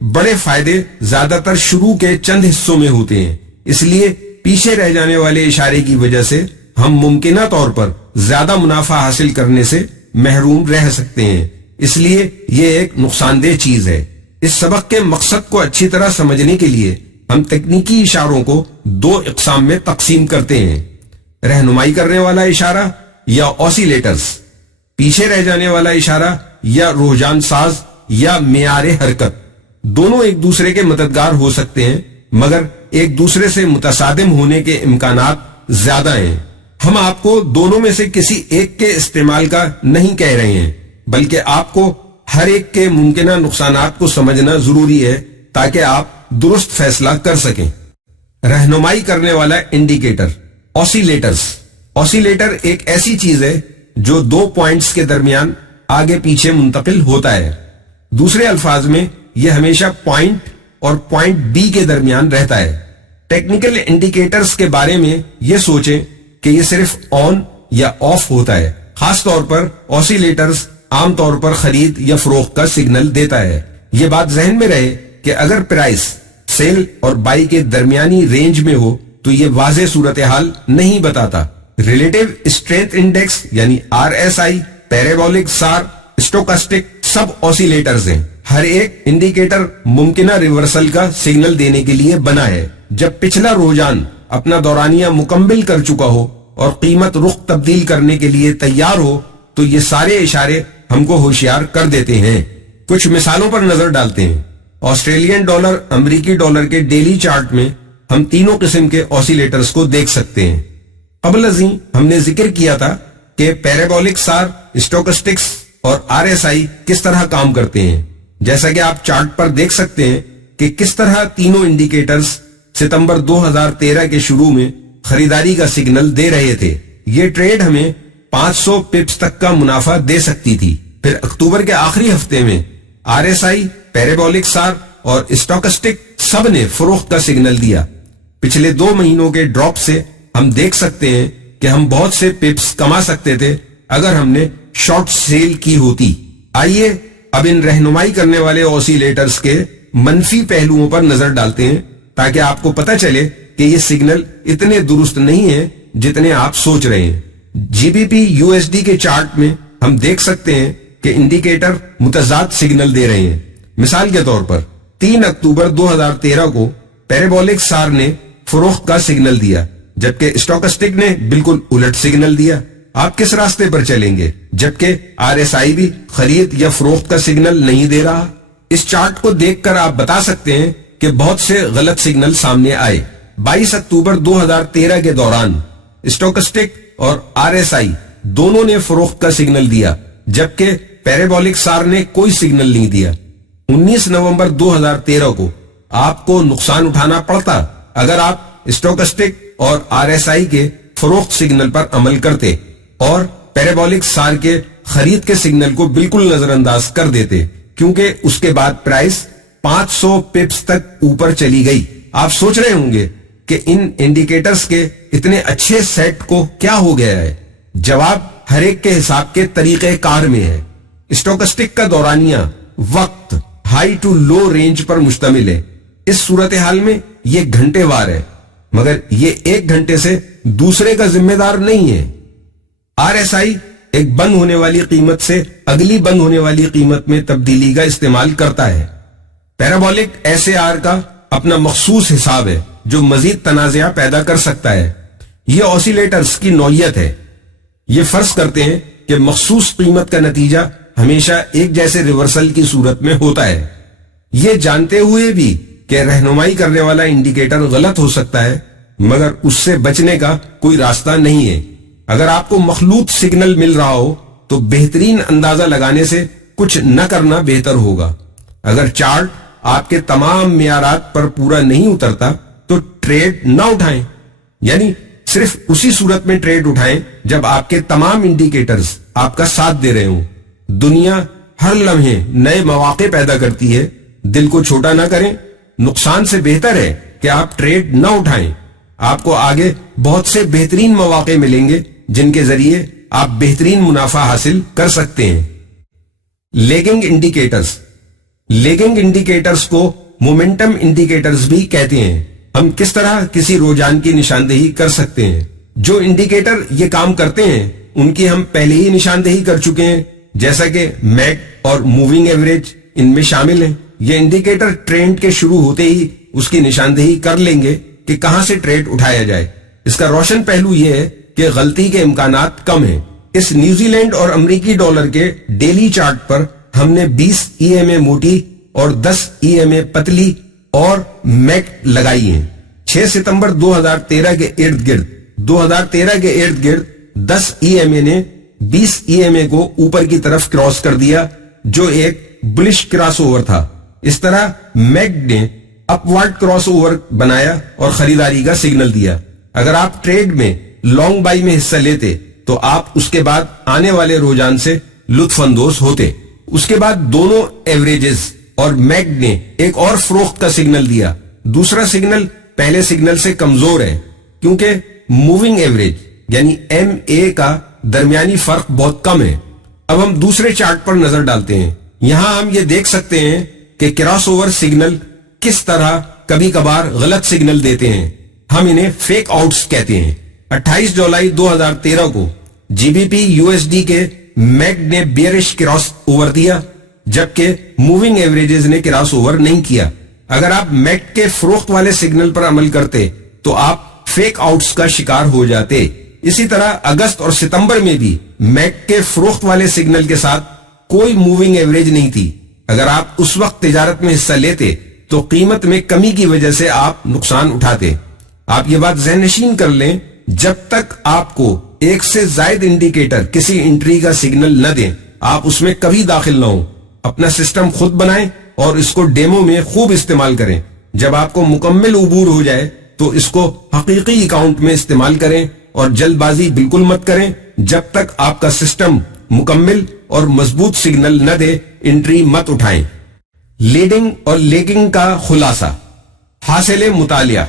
بڑے فائدے زیادہ تر شروع کے چند حصوں میں ہوتے ہیں, اس لیے پیچھے رہ جانے والے اشارے کی وجہ سے ہم ممکنہ طور پر زیادہ منافع حاصل کرنے سے محروم رہ سکتے ہیں. اس لیے یہ ایک نقصان دہ چیز ہے. اس سبق کے مقصد کو اچھی طرح سمجھنے کے لیے ہم تکنیکی اشاروں کو 2 اقسام میں تقسیم کرتے ہیں, رہنمائی کرنے والا اشارہ یا اوسیلیٹرز, پیچھے رہ جانے والا اشارہ یا رجحان ساز یا معیار حرکت. دونوں ایک دوسرے کے مددگار ہو سکتے ہیں مگر ایک دوسرے سے متصادم ہونے کے امکانات زیادہ ہیں. ہم آپ کو دونوں میں سے کسی ایک کے استعمال کا نہیں کہہ رہے ہیں, بلکہ آپ کو ہر ایک کے ممکنہ نقصانات کو سمجھنا ضروری ہے تاکہ آپ درست فیصلہ کر سکیں. رہنمائی کرنے والا انڈیکیٹر, اوسیلیٹرز. اوسیلیٹر ایک ایسی چیز ہے جو 2 پوائنٹس کے درمیان آگے پیچھے منتقل ہوتا ہے. دوسرے الفاظ میں یہ ہمیشہ پوائنٹ اور پوائنٹ بی کے درمیان رہتا ہے. ٹیکنیکل انڈیکیٹرز کے بارے میں یہ سوچیں کہ یہ صرف آن یا آف ہوتا ہے. خاص طور پر اوسیلیٹرز عام طور پر خرید یا فروخت کا سگنل دیتا ہے. یہ بات ذہن میں رہے کہ اگر پرائس سیل اور بائی کے درمیانی رینج میں ہو تو یہ واضح صورتحال نہیں بتاتا. ریلیٹو اسٹرینتھ انڈیکس یعنی RSI, پیرابولک سار, اسٹوکسٹک سب اوسیلیٹرز ہیں. ہر ایک انڈیکیٹر ممکنہ ریورسل کا سگنل دینے کے لیے بنا ہے. جب پچھلا رجحان اپنا دورانیہ مکمل کر چکا ہو اور قیمت رخ تبدیل کرنے کے لیے تیار ہو تو یہ سارے اشارے ہم کو ہوشیار کر دیتے ہیں. کچھ مثالوں پر نظر ڈالتے ہیں. آسٹریلین ڈالر امریکی ڈالر کے ڈیلی چارٹ میں ہم تینوں قسم کے آسیلیٹرز کو دیکھ سکتے ہیں. قبل ازیں ہم نے ذکر کیا تھا کہ پیرابولک سار، اسٹوکسٹکس اور RSI کس طرح کام کرتے ہیں. جیسا کہ آپ چارٹ پر دیکھ سکتے ہیں کہ کس طرح تینوں انڈیکیٹرز ستمبر 2013 کے شروع میں خریداری کا سگنل دے رہے تھے. یہ ٹریڈ ہمیں 500 پپس تک کا منافع دے سکتی تھی. پھر اکتوبر کے آخری ہفتے میں RSI، پیرابولک سار اور اسٹوکسٹک سب نے فروخت کا سگنل دیا. پچھلے 2 مہینوں کے ڈراپ سے ہم دیکھ سکتے ہیں کہ ہم بہت سے پپس کما سکتے تھے اگر ہم نے شارٹ سیل کی ہوتی. آئیے اب ان رہنمائی کرنے والے آسیلیٹرز کے منفی پہلوؤں پر نظر ڈالتے ہیں تاکہ آپ کو پتہ چلے کہ یہ سگنل اتنے درست نہیں ہیں جتنے آپ سوچ رہے ہیں. GBP USD کے چارٹ میں ہم دیکھ سکتے ہیں کہ انڈیکیٹر متضاد سگنل دے رہے ہیں. مثال کے طور پر 3 اکتوبر 2013 کو پیرابولک سار نے فروخت کا سگنل دیا جبکہ اسٹوکسٹک نے بالکل الٹ سگنل دیا. آپ کس راستے پر چلیں گے جبکہ RSI بھی خرید یا فروخت کا سگنل نہیں دے رہا؟ اس چارٹ کو دیکھ کر آپ بتا سکتے ہیں کہ بہت سے غلط سگنل سامنے آئے. 22 اکتوبر 2013 کے دوران اسٹوکسٹک اور RSI دونوں نے فروخت کا سگنل دیا جبکہ پیرابولک سار نے کوئی سگنل نہیں دیا. 19 نومبر 2013 کو آپ کو نقصان اٹھانا پڑتا اگر آپ اسٹوکسٹک اور RSI کے فروخت سگنل پر عمل کرتے اور پیرابولک سار کے خرید کے سگنل کو بالکل نظر انداز کر دیتے کیونکہ اس کے بعد پرائس 500 پپس تک اوپر چلی گئی. آپ سوچ رہے ہوں گے کہ ان انڈیکیٹرز کے اتنے اچھے سیٹ کو کیا ہو گیا ہے؟ جواب ہر ایک کے حساب کے طریقہ کار میں ہے. اسٹوکسٹک کا دورانیہ وقت ہائی ٹو لو رینج پر مشتمل ہے. اس صورتحال میں یہ گھنٹے وار ہے مگر یہ ایک گھنٹے سے دوسرے کا ذمہ دار نہیں ہے. RSI ایک بند ہونے والی قیمت سے اگلی بند ہونے والی قیمت میں تبدیلی کا استعمال کرتا ہے. پیرابولک SAR کا اپنا مخصوص حساب ہے جو مزید تنازعہ پیدا کر سکتا ہے. یہ آسیلیٹرز کی نوعیت ہے. یہ فرض کرتے ہیں کہ مخصوص قیمت کا نتیجہ ہمیشہ ایک جیسے ریورسل کی صورت میں ہوتا ہے. یہ جانتے ہوئے بھی کہ رہنمائی کرنے والا انڈیکیٹر غلط ہو سکتا ہے مگر اس سے بچنے کا کوئی راستہ نہیں ہے. اگر آپ کو مخلوط سگنل مل رہا ہو تو بہترین اندازہ لگانے سے کچھ نہ کرنا بہتر ہوگا. اگر چارٹ آپ کے تمام معیارات پر پورا نہیں اترتا تو ٹریڈ نہ اٹھائیں. یعنی صرف اسی صورت میں ٹریڈ اٹھائیں جب آپ کے تمام انڈیکیٹرز آپ کا ساتھ دے رہے ہوں. دنیا ہر لمحے نئے مواقع پیدا کرتی ہے. دل کو چھوٹا نہ کریں. نقصان سے بہتر ہے کہ آپ ٹریڈ نہ اٹھائیں. آپ کو آگے بہت سے بہترین مواقع ملیں گے جن کے ذریعے آپ بہترین منافع حاصل کر سکتے ہیں. لیگنگ انڈیکیٹرز کو مومنٹم انڈیکیٹرز بھی کہتے ہیں. ہم کس طرح کسی رجحان کی نشاندہی کر سکتے ہیں؟ جو انڈیکیٹر یہ کام کرتے ہیں ان کی ہم پہلے ہی نشاندہی کر چکے ہیں جیسا کہ میک اور موونگ ایوریج ان میں شامل ہیں. یہ انڈیکیٹر ٹرینڈ کے شروع ہوتے ہی اس کی نشاندہی کر لیں گے کہ کہاں سے ٹریڈ اٹھایا جائے. اس کا روشن پہلو یہ ہے کہ غلطی کے امکانات کم ہیں. اس نیوزی لینڈ اور امریکی ڈالر کے ڈیلی چارٹ پر ہم نے 20 EMA موٹی اور 10 EMA پتلی اور میک لگائی ہیں. 6 ستمبر 2013 کے ارد گرد 10 EMA نے 20 EMA کو اوپر کی طرف کراس کر دیا جو ایک بلش کراس اوور تھا. اس طرح میک نے اپورڈ کراس اوور بنایا اور خریداری کا سگنل دیا. اگر آپ ٹریڈ میں لانگ بائی میں حصہ لیتے تو آپ اس کے بعد آنے والے رجحان سے لطف اندوز ہوتے. اس کے بعد دونوں ایوریجز اور میک نے ایک اور فروخت کا سگنل دیا. دوسرا سگنل پہلے سگنل سے کمزور ہے کیونکہ موونگ ایوریج یعنی MA کا درمیانی فرق بہت کم ہے. اب ہم دوسرے چارٹ پر نظر ڈالتے ہیں. یہاں ہم یہ دیکھ سکتے ہیں کہ کراس اوور سگنل کس طرح کبھی کبھار غلط سگنل دیتے ہیں. ہم انہیں فیک آؤٹس کہتے ہیں. 28 جولائی 2013 کو GBP USD کے میک نے بیئرش کراس اوور دیا جبکہ موونگ ایوریجز نے کراس اوور نہیں کیا. اگر آپ میک کے فروخت والے سگنل پر عمل کرتے تو آپ فیک آؤٹس کا شکار ہو جاتے. اسی طرح اگست اور ستمبر میں بھی میک کے فروخت والے سگنل کے ساتھ کوئی موونگ ایوریج نہیں تھی اگر آپ اس وقت تجارت میں حصہ لیتے تو قیمت میں کمی کی وجہ سے آپ نقصان اٹھاتے. آپ یہ بات ذہن نشین کر لیں، جب تک آپ کو ایک سے زائد انڈیکیٹر کسی انٹری کا سگنل نہ دیں آپ اس میں کبھی داخل نہ ہوں. اپنا سسٹم خود بنائیں اور اس کو ڈیمو میں خوب استعمال کریں. جب آپ کو مکمل عبور ہو جائے تو اس کو حقیقی اکاؤنٹ میں استعمال کریں اور جلد بازی بالکل مت کریں. جب تک آپ کا سسٹم مکمل اور مضبوط سگنل نہ دے انٹری مت اٹھائیں. لیڈنگ اور لیگنگ کا خلاصہ. حاصل مطالعہ.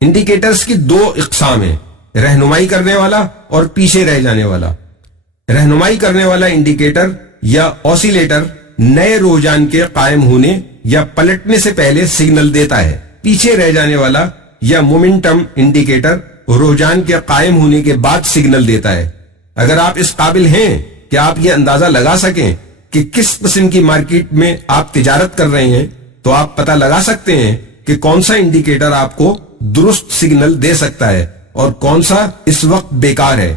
انڈیکیٹرز کی دو اقسام ہیں، رہنمائی کرنے والا اور پیچھے رہ جانے والا. رہنمائی کرنے والا انڈیکیٹر یا اوسیلیٹر نئے رجحان کے قائم ہونے یا پلٹنے سے پہلے سگنل دیتا ہے. پیچھے رہ جانے والا یا مومنٹم انڈیکیٹر رجحان کے قائم ہونے کے بعد سگنل دیتا ہے. اگر آپ اس قابل ہیں کہ آپ یہ اندازہ لگا سکیں کہ کس قسم کی مارکیٹ میں آپ تجارت کر رہے ہیں تو آپ پتہ لگا سکتے ہیں کہ کون سا انڈیکیٹر آپ کو درست سگنل دے سکتا ہے اور کون سا اس وقت بیکار ہے.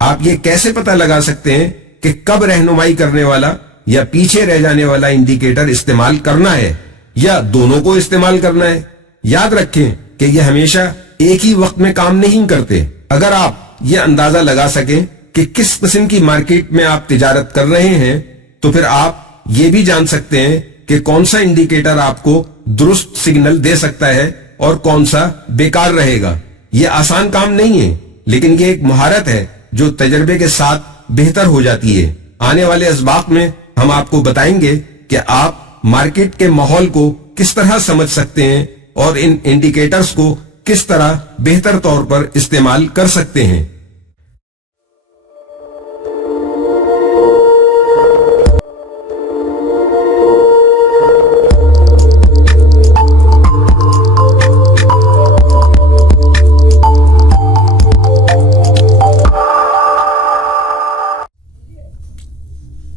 آپ یہ کیسے پتہ لگا سکتے ہیں کہ کب رہنمائی کرنے والا یا پیچھے رہ جانے والا انڈیکیٹر استعمال کرنا ہے یا دونوں کو استعمال کرنا ہے؟ یاد رکھیں کہ یہ ہمیشہ ایک ہی وقت میں کام نہیں کرتے. اگر آپ یہ اندازہ لگا سکیں کہ کس قسم کی مارکیٹ میں آپ تجارت کر رہے ہیں تو پھر آپ یہ بھی جان سکتے ہیں کہ کون سا انڈیکیٹر آپ کو درست سگنل دے سکتا ہے اور کون سا بیکار رہے گا. یہ آسان کام نہیں ہے لیکن یہ ایک مہارت ہے جو تجربے کے ساتھ بہتر ہو جاتی ہے. آنے والے اسباق میں ہم آپ کو بتائیں گے کہ آپ مارکیٹ کے ماحول کو کس طرح سمجھ سکتے ہیں اور ان انڈیکیٹرز کو کس طرح بہتر طور پر استعمال کر سکتے ہیں.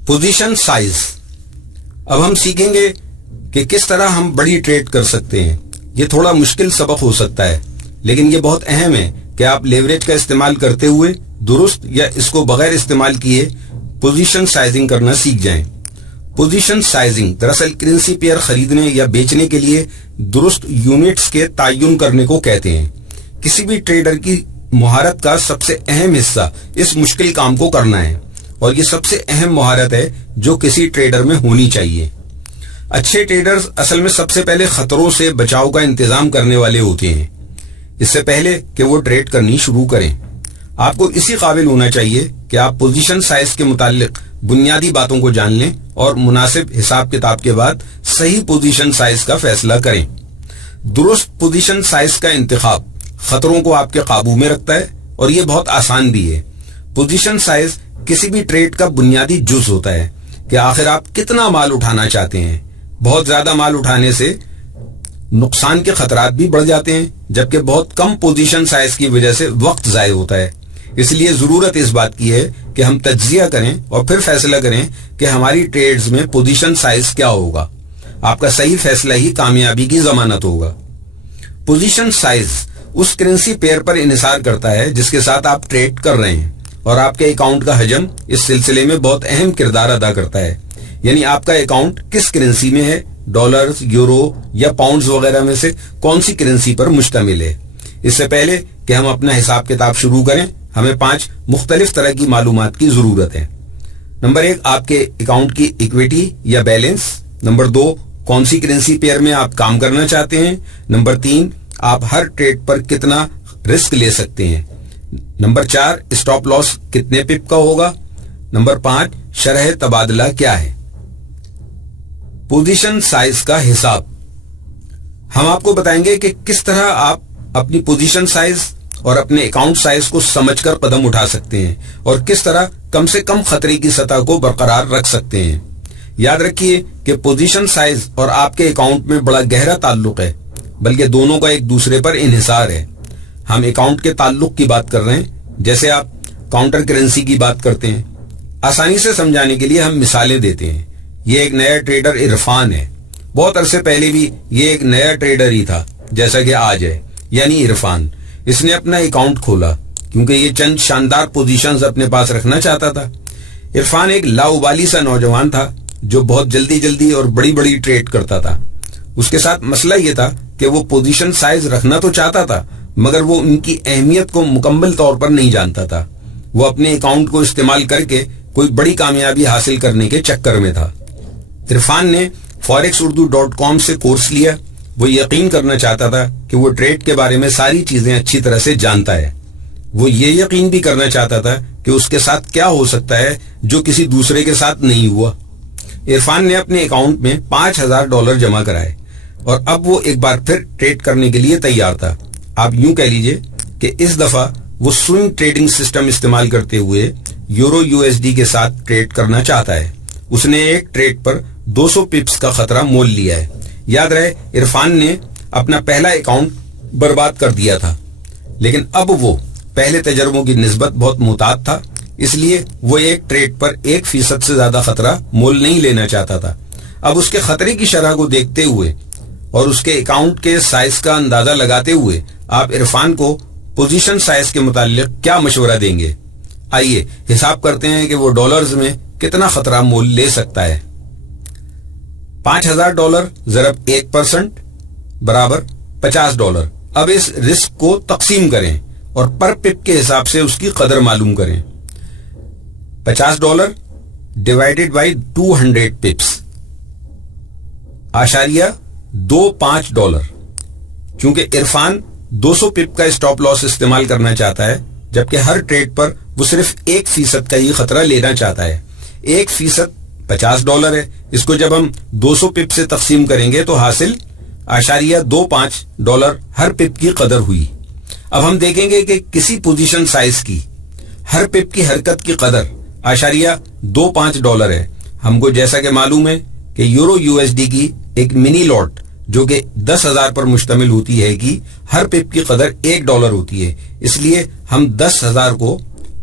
Position size. اب ہم سیکھیں گے کہ کس طرح ہم بڑی ٹریڈ کر سکتے ہیں. یہ تھوڑا مشکل سبق ہو سکتا ہے لیکن یہ بہت اہم ہے کہ آپ لیوریج کا استعمال کرتے ہوئے درست یا اس کو بغیر استعمال کیے پوزیشن سائزنگ کرنا سیکھ جائیں. پوزیشن سائزنگ دراصل کرنسی پیئر خریدنے یا بیچنے کے لیے درست یونٹس کے تعین کرنے کو کہتے ہیں. کسی بھی ٹریڈر کی مہارت کا سب سے اہم حصہ اس مشکل کام کو کرنا ہے اور یہ سب سے اہم مہارت ہے جو کسی ٹریڈر میں ہونی چاہیے. اچھے ٹریڈرز اصل میں سب سے پہلے خطروں سے بچاؤ کا انتظام کرنے والے ہوتے ہیں اس سے پہلے کہ وہ ٹریڈ کرنی شروع کریں. آپ کو اسی قابل ہونا چاہیے کہ آپ پوزیشن سائز کے متعلق بنیادی باتوں کو جان لیں اور مناسب حساب کتاب کے بعد صحیح پوزیشن سائز کا فیصلہ کریں. درست پوزیشن سائز کا انتخاب خطروں کو آپ کے قابو میں رکھتا ہے اور یہ بہت آسان بھی ہے. پوزیشن سائز کسی بھی ٹریڈ کا بنیادی جز ہوتا ہے کہ آخر آپ کتنا مال اٹھانا چاہتے ہیں. بہت زیادہ مال اٹھانے سے نقصان کے خطرات بھی بڑھ جاتے ہیں جبکہ بہت کم پوزیشن سائز کی وجہ سے وقت ضائع ہوتا ہے. اس لیے ضرورت اس بات کی ہے کہ ہم تجزیہ کریں اور پھر فیصلہ کریں کہ ہماری ٹریڈز میں پوزیشن سائز کیا ہوگا. آپ کا صحیح فیصلہ ہی کامیابی کی ضمانت ہوگا. پوزیشن سائز اس کرنسی پیئر پر انحصار کرتا ہے جس کے ساتھ آپ ٹریڈ کر رہے ہیں اور آپ کے اکاؤنٹ کا حجم اس سلسلے میں بہت اہم کردار ادا کرتا ہے. یعنی آپ کا اکاؤنٹ کس کرنسی میں ہے، ڈالرز، یورو یا پاؤنڈز وغیرہ میں سے کون سی کرنسی پر مشتمل ہے. اس سے پہلے کہ ہم اپنا حساب کتاب شروع کریں ہمیں 5 مختلف طرح کی معلومات کی ضرورت ہے. نمبر 1 آپ کے اکاؤنٹ کی ایکویٹی یا بیلنس. نمبر 2 کون سی کرنسی پیئر میں آپ کام کرنا چاہتے ہیں. نمبر 3 آپ ہر ٹریڈ پر کتنا رسک لے سکتے ہیں. نمبر 4 اسٹاپ لاس کتنے پپ کا ہوگا. نمبر 5 شرح تبادلہ کیا ہے. پوزیشن سائز کا حساب. ہم آپ کو بتائیں گے کہ کس طرح آپ اپنی پوزیشن سائز اور اپنے اکاؤنٹ سائز کو سمجھ کر قدم اٹھا سکتے ہیں اور کس طرح کم سے کم خطرے کی سطح کو برقرار رکھ سکتے ہیں. یاد رکھیے کہ پوزیشن سائز اور آپ کے اکاؤنٹ میں بڑا گہرا تعلق ہے بلکہ دونوں کا ایک دوسرے پر انحصار ہے. ہم اکاؤنٹ کے تعلق کی بات کر رہے ہیں جیسے آپ کاؤنٹر کرنسی کی بات کرتے ہیں. آسانی سے سمجھانے کے لیے ہم مثالیں دیتے ہیں. یہ ایک نیا ٹریڈر عرفان ہے. بہت عرصے پہلے بھی یہ ایک نیا ٹریڈر ہی تھا جیسا کہ آج ہے، یعنی عرفان. اس نے اپنا اکاؤنٹ کھولا کیونکہ یہ چند شاندار پوزیشنز اپنے پاس رکھنا چاہتا تھا. عرفان ایک لاؤبالی سا نوجوان تھا. جو بہت جلدی جلدی اور بڑی بڑی ٹریڈ کرتا تھا. اس کے ساتھ مسئلہ یہ تھا کہ وہ پوزیشن سائز رکھنا تو چاہتا تھا مگر وہ ان کی اہمیت کو مکمل طور پر نہیں جانتا تھا. وہ اپنے اکاؤنٹ کو استعمال کر کے کوئی بڑی کامیابی حاصل کرنے کے چکر میں تھا. عرفان نے forex-urdu.com سے کورس لیا. وہ یقین کرنا چاہتا تھا کہ وہ ٹریڈ کے بارے میں ساری چیزیں اچھی طرح سے جانتا ہے. وہ یہ یقین بھی کرنا چاہتا تھا کہ اس کے ساتھ کیا ہو سکتا ہے جو کسی دوسرے کے ساتھ نہیں ہوا. عرفان نے اپنے اکاؤنٹ میں $5000 جمع کرائے اور اب وہ ایک بار پھر ٹریڈ کرنے کے لیے تیار تھا. آپ یوں کہہ لیجئے کہ اس دفعہ وہ سوئنگ ٹریڈنگ سسٹم استعمال کرتے ہوئے یورو USD کے ساتھ ٹریڈ کرنا چاہتا ہے. اس نے ایک ٹریڈ پر 200 پپس کا خطرہ مول لیا ہے. یاد رہے عرفان نے اپنا پہلا اکاؤنٹ برباد کر دیا تھا لیکن اب وہ پہلے تجربوں کی نسبت بہت محتاط تھا، اس لیے وہ ایک ٹریڈ پر 1% سے زیادہ خطرہ مول نہیں لینا چاہتا تھا. اب اس کے خطرے کی شرح کو دیکھتے ہوئے اور اس کے اکاؤنٹ کے سائز کا اندازہ لگاتے ہوئے آپ عرفان کو پوزیشن سائز کے متعلق کیا مشورہ دیں گے؟ آئیے حساب کرتے ہیں کہ وہ ڈالرز میں کتنا خطرہ مول لے سکتا ہے. $5000 ضرب 1% برابر $50. اب اس رسک کو تقسیم کریں اور پر پپ کے حساب سے اس کی قدر معلوم کریں. $50 ڈیوائیڈڈ بائی 200 پپس $.25. چونکہ عرفان 200 پپ کا اسٹاپ لاس استعمال کرنا چاہتا ہے جبکہ ہر ٹریڈ پر وہ صرف 1% کا ہی خطرہ لینا چاہتا ہے. 1% $50 ہے. اس کو جب ہم 200 پپ سے تقسیم کریں گے تو حاصل $.25 ہر پپ کی قدر ہوئی. اب ہم دیکھیں گے کہ کسی پوزیشن سائز کی ہر پپ کی حرکت کی قدر $.25 ہے. ہم کو جیسا کہ معلوم ہے کہ یورو USD کی ایک منی لاٹ جو کہ 10,000 پر مشتمل ہوتی ہے کہ ہر پپ کی قدر $1 ہوتی ہے. اس لیے ہم 10,000 کو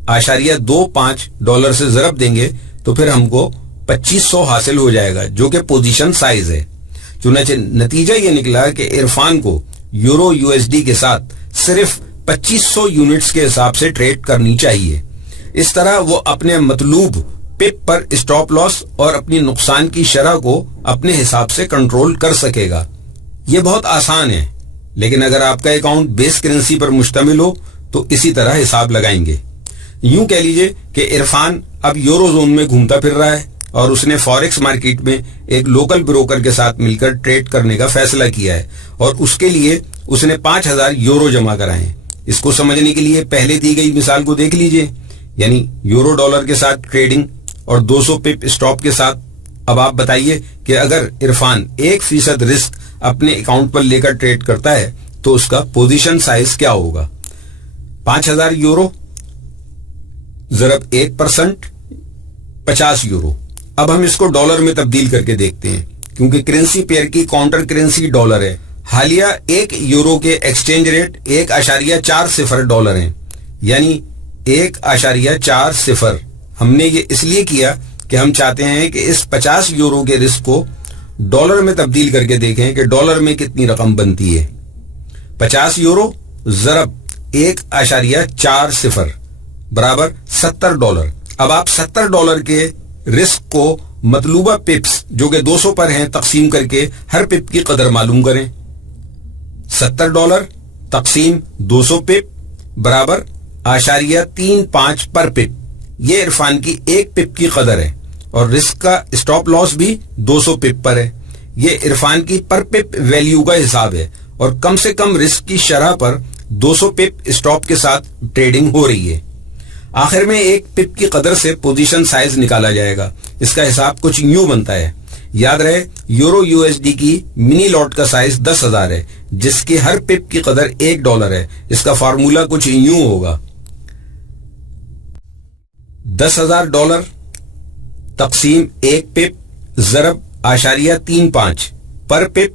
$.25 سے ضرب دیں گے تو پھر ہم کو 2500 حاصل ہو جائے گا جو کہ پوزیشن سائز ہے. چنانچہ نتیجہ یہ نکلا کہ عرفان کو یورو USD کے ساتھ صرف 2500 یونٹس کے حساب سے ٹریڈ کرنی چاہیے. اس طرح وہ اپنے مطلوب پپ پر اسٹاپ لاس اور اپنی نقصان کی شرح کو اپنے حساب سے کنٹرول کر سکے گا. یہ بہت آسان ہے لیکن اگر آپ کا اکاؤنٹ بیس کرنسی پر مشتمل ہو تو اسی طرح حساب لگائیں گے. یوں کہہ لیجئے کہ عرفان اب یورو زون میں گھومتا پھر رہا ہے اور اس نے فوریکس مارکیٹ میں ایک لوکل بروکر کے ساتھ مل کر ٹریڈ کرنے کا فیصلہ کیا ہے اور اس کے لیے اس نے $5000 جمع کرائے ہیں. اس کو سمجھنے کے لیے پہلے دی گئی مثال کو دیکھ لیجئے، یعنی یورو ڈالر کے ساتھ ٹریڈنگ اور 200 پپ اسٹاپ کے ساتھ. اب آپ بتائیے کہ اگر عرفان 1% رسک اپنے اکاؤنٹ پر لے کر ٹریڈ کرتا ہے تو اس کا پوزیشن سائز کیا ہوگا؟ €5000 ضرب 1% €50. اب ہم اس کو ڈالر میں تبدیل کر کے دیکھتے ہیں کیونکہ کرنسی پیئر کی کاؤنٹر کرنسی ڈالر ہے. حالیہ $1 کے ایکسچینج ریٹ $1.40 ہیں، یعنی 1.40. ہم نے یہ اس لیے کیا کہ ہم چاہتے ہیں کہ اس €50 کے رسک کو ڈالر میں تبدیل کر کے دیکھیں کہ ڈالر میں کتنی رقم بنتی ہے. €50 ضرب 1.40 برابر $70. اب آپ $70 کے رسک کو مطلوبہ پپس جو کہ 200 پر ہیں تقسیم کر کے ہر پپ کی قدر معلوم کریں. $70 تقسیم 200 پپ برابر $.35 پر پپ. یہ عرفان کی ایک پپ کی قدر ہے اور رسک کا اسٹاپ لاس بھی 200 پپ پر ہے. یہ عرفان کی پر پپ ویلیو کا حساب ہے اور کم سے کم رسک کی شرح پر 200 پپ اسٹاپ کے ساتھ ٹریڈنگ ہو رہی ہے. آخر میں ایک پپ کی قدر سے پوزیشن سائز نکالا جائے گا. اس کا حساب کچھ یوں بنتا ہے. یاد رہے یورو USD کی منی لاٹ کا سائز 10,000 ہے جس کی ہر پپ کی قدر $1 ہے. اس کا فارمولا کچھ یوں ہوگا: $10,000 تقسیم 1 پپ ضرب $.35 پر پپ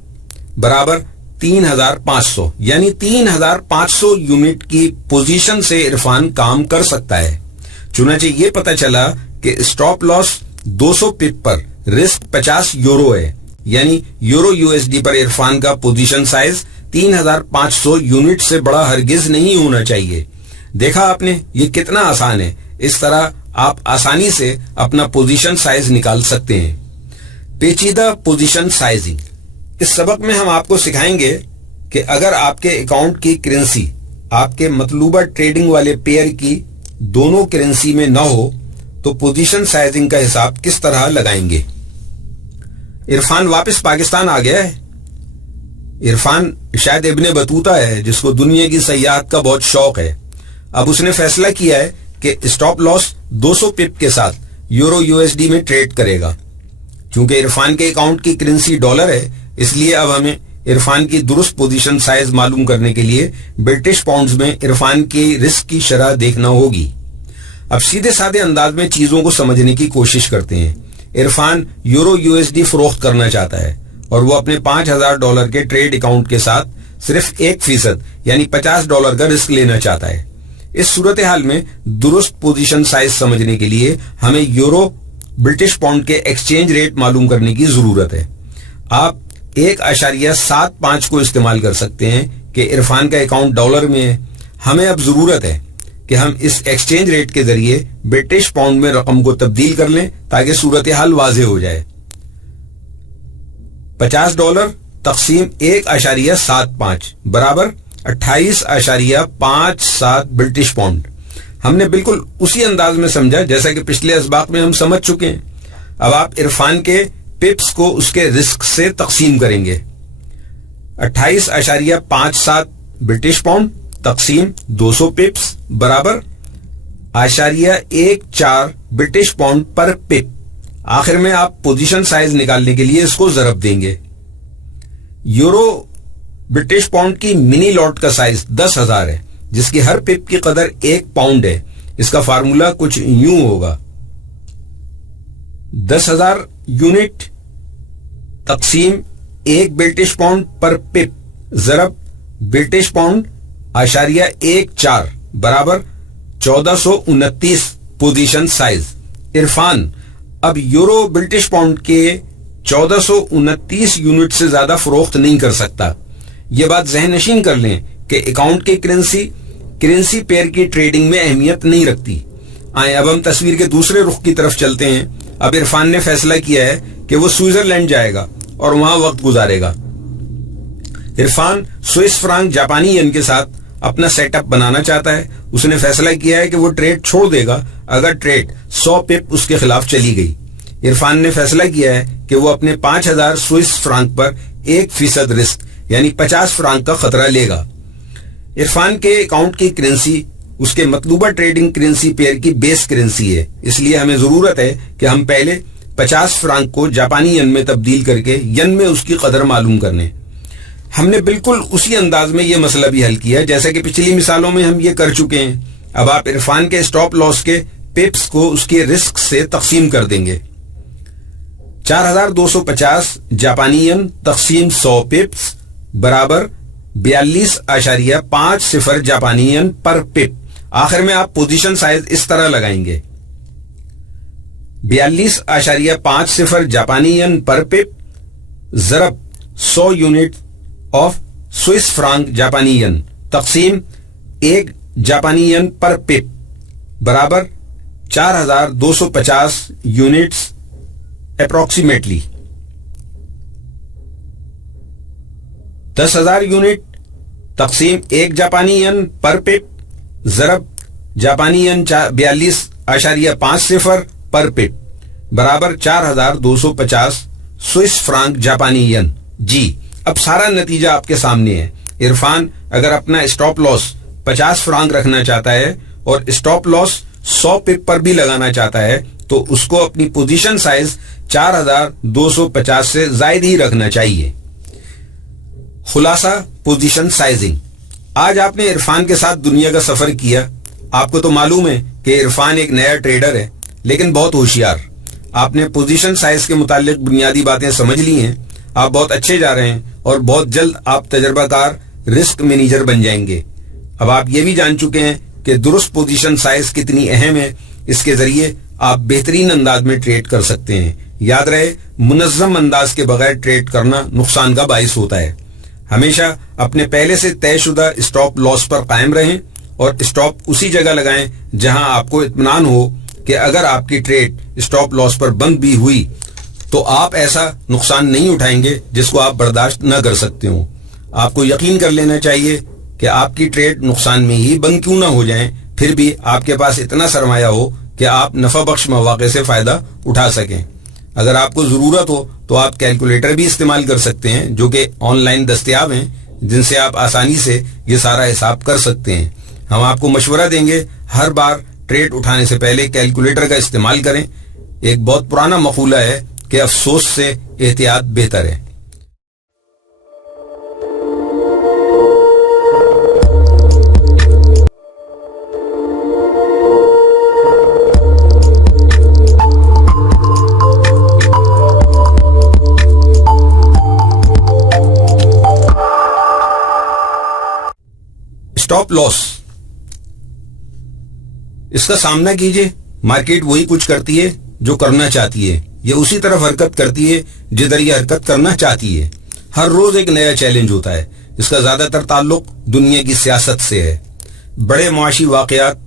برابر 3,500، یعنی 3,500 یونٹ کی پوزیشن سے عرفان کام کر سکتا ہے. چنانچہ یہ پتا چلا کہ اسٹاپ لاس 200 پپ پر رسک €50 ہے، یعنی یورو USD پر عرفان کا پوزیشن سائز 3,500 یونٹ سے بڑا ہرگز نہیں ہونا چاہیے. دیکھا آپ نے یہ کتنا آسان ہے. اس طرح آپ آسانی سے اپنا پوزیشن سائز نکال سکتے ہیں. پیچیدہ پوزیشن سائزنگ. اس سبق میں ہم آپ کو سکھائیں گے کہ اگر آپ کے اکاؤنٹ کی کرنسی آپ کے مطلوبہ ٹریڈنگ والے پیئر کی دونوں کرنسی میں نہ ہو تو پوزیشن سائزنگ کا حساب کس طرح لگائیں گے. عرفان واپس پاکستان آ گیا ہے. عرفان شاید ابن بطوطہ ہے جس کو دنیا کی سیاحت کا بہت شوق ہے. اب اس نے فیصلہ کیا ہے کہ اسٹاپ لاس 200 پپ کے ساتھ یورو USD میں ٹریڈ کرے گا. چونکہ عرفان کے اکاؤنٹ کی کرنسی ڈالر ہے اس لیے اب ہمیں عرفان کی درست پوزیشن سائز معلوم کرنے کے لیے برٹش پاؤنڈز میں عرفان کی رسک کی شرح دیکھنا ہوگی. اب سیدھے سادے انداز میں چیزوں کو سمجھنے کی کوشش کرتے ہیں. عرفان یورو USD فروخت کرنا چاہتا ہے اور وہ اپنے $5000 کے ٹریڈ اکاؤنٹ کے ساتھ صرف 1% یعنی $50 کا رسک لینا چاہتا ہے. اس صورتحال میں درست پوزیشن سائز سمجھنے کے لیے ہمیں یورو برٹش پاؤنڈ کے ایکسچینج ریٹ معلوم کرنے کی ضرورت ہے. آپ 1.75 کو استعمال کر سکتے ہیں کہ عرفان کا اکاؤنٹ ڈالر میں ہے. ہمیں اب ضرورت ہے کہ ہم اس ایکسچینج ریٹ کے ذریعے برٹش پاؤنڈ میں رقم کو تبدیل کر لیں تاکہ صورتحال واضح ہو جائے. $50 تقسیم 1.75 برابر 28.57 برٹش پاؤنڈ. ہم نے بالکل اسی انداز میں سمجھا جیسا کہ پچھلے اسباق میں ہم سمجھ چکے ہیں. اب آپ عرفان کے پپس کو اس کے رسک سے تقسیم کریں گے. 28.57 برٹش پاؤنڈ تقسیم 200 پپس برابر 0.14 برٹش پاؤنڈ پر پپ. آخر میں آپ پوزیشن سائز نکالنے کے لیے اس کو ضرب دیں گے. یورو برٹش پاؤنڈ کی منی لاٹ کا سائز 10,000 ہے جس کی ہر پپ کی قدر 1 پاؤنڈ ہے. اس کا فارمولا کچھ یوں ہوگا: 10,000 یونٹ تقسیم 1 برٹش پاؤنڈ پر پپ ضرب برٹش پاؤنڈ 0.14 برابر 1429 پوزیشن سائز. عرفان اب یورو برٹش پاؤنڈ کے 1429 یونٹ سے زیادہ فروخت نہیں کر سکتا. یہ بات ذہن نشین کر لیں کہ اکاؤنٹ کی کرنسی پیئر کی ٹریڈنگ میں اہمیت نہیں رکھتی. آئیں اب ہم تصویر کے دوسرے رخ کی طرف چلتے ہیں. اب عرفان نے فیصلہ کیا ہے کہ وہ سوئٹزرلینڈ جائے گا اور وہاں وقت گزارے گا. عرفان سوئس فرانک جاپانی ین کے ساتھ اپنا سیٹ اپ بنانا چاہتا ہے. اس نے فیصلہ کیا ہے کہ وہ ٹریڈ چھوڑ دے گا اگر ٹریڈ 100 پپ اس کے خلاف چلی گئی. عرفان نے فیصلہ کیا ہے کہ وہ اپنے 5000 سوئس فرانک پر 1% رسک یعنی 50 فرانک کا خطرہ لے گا. عرفان کے اکاؤنٹ کی کرنسی اس کے مطلوبہ ٹریڈنگ کرنسی پیئر کی بیس کرنسی ہے. اس لیے ہمیں ضرورت ہے کہ ہم پہلے 50 فرانک کو جاپانی ین میں تبدیل کر کے ین میں اس کی قدر معلوم کر لیں. ہم نے بالکل اسی انداز میں یہ مسئلہ بھی حل کیا جیسا کہ پچھلی مثالوں میں ہم یہ کر چکے ہیں. اب آپ عرفان کے اسٹاپ لاس کے پپس کو اس کے رسک سے تقسیم کر دیں گے. 4250 جاپانی ین تقسیم 100 پپس برابر 42.50 جاپانی ین پر پپ. آخر میں آپ پوزیشن سائز اس طرح لگائیں گے: 42.50 جاپانی ین پر پپ ضرب 100 یونٹ آف سوئس فرانک جاپانی ین تقسیم 1 جاپانی ین پر پپ برابر 4250 یونٹس اپروکسیمیٹلی. 10,000 یونٹ تقسیم 1 جاپانی ین پر پپ ضرب جاپانی ین 42.50 پر پپ برابر 4250 سوئس فرانک جاپانی ین. جی اب سارا نتیجہ آپ کے سامنے ہے. عرفان اگر اپنا اسٹاپ لاس 50 فرانک رکھنا چاہتا ہے اور اسٹاپ لاس 100 پپ پر بھی لگانا چاہتا ہے تو اس کو اپنی پوزیشن سائز 4250 سے زائد ہی رکھنا چاہیے. خلاصہ پوزیشن سائزنگ. آج آپ نے عرفان کے ساتھ دنیا کا سفر کیا. آپ کو تو معلوم ہے کہ عرفان ایک نیا ٹریڈر ہے لیکن بہت ہوشیار. آپ نے پوزیشن سائز کے متعلق بنیادی باتیں سمجھ لی ہیں. آپ بہت اچھے جا رہے ہیں اور بہت جلد آپ تجربہ کار رسک مینیجر بن جائیں گے. اب آپ یہ بھی جان چکے ہیں کہ درست پوزیشن سائز کتنی اہم ہے. اس کے ذریعے آپ بہترین انداز میں ٹریڈ کر سکتے ہیں. یاد رہے منظم انداز کے بغیر ٹریڈ کرنا نقصان کا باعث ہوتا ہے. ہمیشہ اپنے پہلے سے طے شدہ اسٹاپ لاس پر قائم رہیں اور اسٹاپ اسی جگہ لگائیں جہاں آپ کو اطمینان ہو کہ اگر آپ کی ٹریڈ اسٹاپ لاس پر بند بھی ہوئی تو آپ ایسا نقصان نہیں اٹھائیں گے جس کو آپ برداشت نہ کر سکتے ہوں. آپ کو یقین کر لینا چاہیے کہ آپ کی ٹریڈ نقصان میں ہی بند کیوں نہ ہو جائیں، پھر بھی آپ کے پاس اتنا سرمایہ ہو کہ آپ نفع بخش مواقع سے فائدہ اٹھا سکیں. اگر آپ کو ضرورت ہو تو آپ کیلکولیٹر بھی استعمال کر سکتے ہیں جو کہ آن لائن دستیاب ہیں، جن سے آپ آسانی سے یہ سارا حساب کر سکتے ہیں. ہم آپ کو مشورہ دیں گے ہر بار ٹریڈ اٹھانے سے پہلے کیلکولیٹر کا استعمال کریں. ایک بہت پرانا مقولہ ہے کہ افسوس سے احتیاط بہتر ہے. اسٹاپ لاس، اس کا سامنا کیجئے. مارکیٹ وہی کچھ کرتی ہے جو کرنا چاہتی ہے، یہ اسی طرف حرکت کرتی ہے جدھر یہ حرکت کرنا چاہتی ہے. ہر روز ایک نیا چیلنج ہوتا ہے. اس کا زیادہ تر تعلق دنیا کی سیاست سے ہے. بڑے معاشی واقعات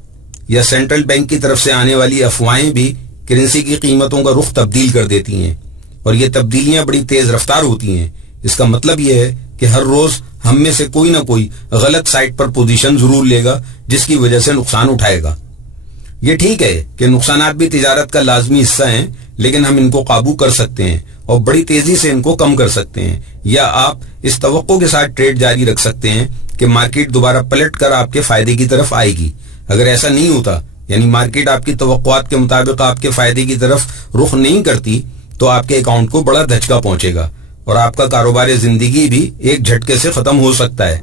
یا سینٹرل بینک کی طرف سے آنے والی افواہیں بھی کرنسی کی قیمتوں کا رخ تبدیل کر دیتی ہیں، اور یہ تبدیلیاں بڑی تیز رفتار ہوتی ہیں. اس کا مطلب یہ ہے کہ ہر روز ہم میں سے کوئی نہ کوئی غلط سائٹ پر پوزیشن ضرور لے گا جس کی وجہ سے نقصان اٹھائے گا. یہ ٹھیک ہے کہ نقصانات بھی تجارت کا لازمی حصہ ہیں، لیکن ہم ان کو قابو کر سکتے ہیں اور بڑی تیزی سے ان کو کم کر سکتے ہیں. یا آپ اس توقع کے ساتھ ٹریڈ جاری رکھ سکتے ہیں کہ مارکیٹ دوبارہ پلٹ کر آپ کے فائدے کی طرف آئے گی. اگر ایسا نہیں ہوتا، یعنی مارکیٹ آپ کی توقعات کے مطابق آپ کے فائدے کی طرف رخ نہیں کرتی، تو آپ کے اکاؤنٹ کو بڑا دھچکا پہنچے گا اور آپ کا کاروبار زندگی بھی ایک جھٹکے سے ختم ہو سکتا ہے.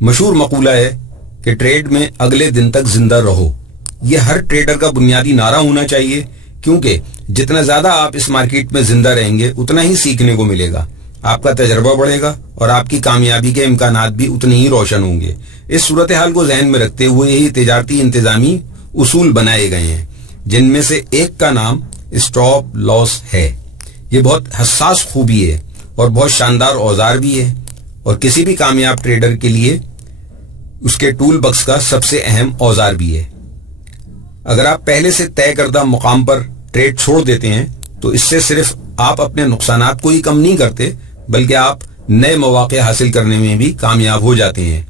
مشہور مقولہ ہے کہ ٹریڈ میں اگلے دن تک زندہ رہو. یہ ہر ٹریڈر کا بنیادی نعرہ ہونا چاہیے، کیونکہ جتنا زیادہ آپ اس مارکیٹ میں زندہ رہیں گے اتنا ہی سیکھنے کو ملے گا، آپ کا تجربہ بڑھے گا اور آپ کی کامیابی کے امکانات بھی اتنے ہی روشن ہوں گے. اس صورتحال کو ذہن میں رکھتے ہوئے ہی تجارتی انتظامی اصول بنائے گئے ہیں، جن میں سے ایک کا نام اسٹاپ لاس ہے. یہ بہت حساس خوبی ہے اور بہت شاندار اوزار بھی ہے، اور کسی بھی کامیاب ٹریڈر کے لیے اس کے ٹول بکس کا سب سے اہم اوزار بھی ہے. اگر آپ پہلے سے طے کردہ مقام پر ٹریڈ چھوڑ دیتے ہیں تو اس سے صرف آپ اپنے نقصانات کو ہی کم نہیں کرتے، بلکہ آپ نئے مواقع حاصل کرنے میں بھی کامیاب ہو جاتے ہیں.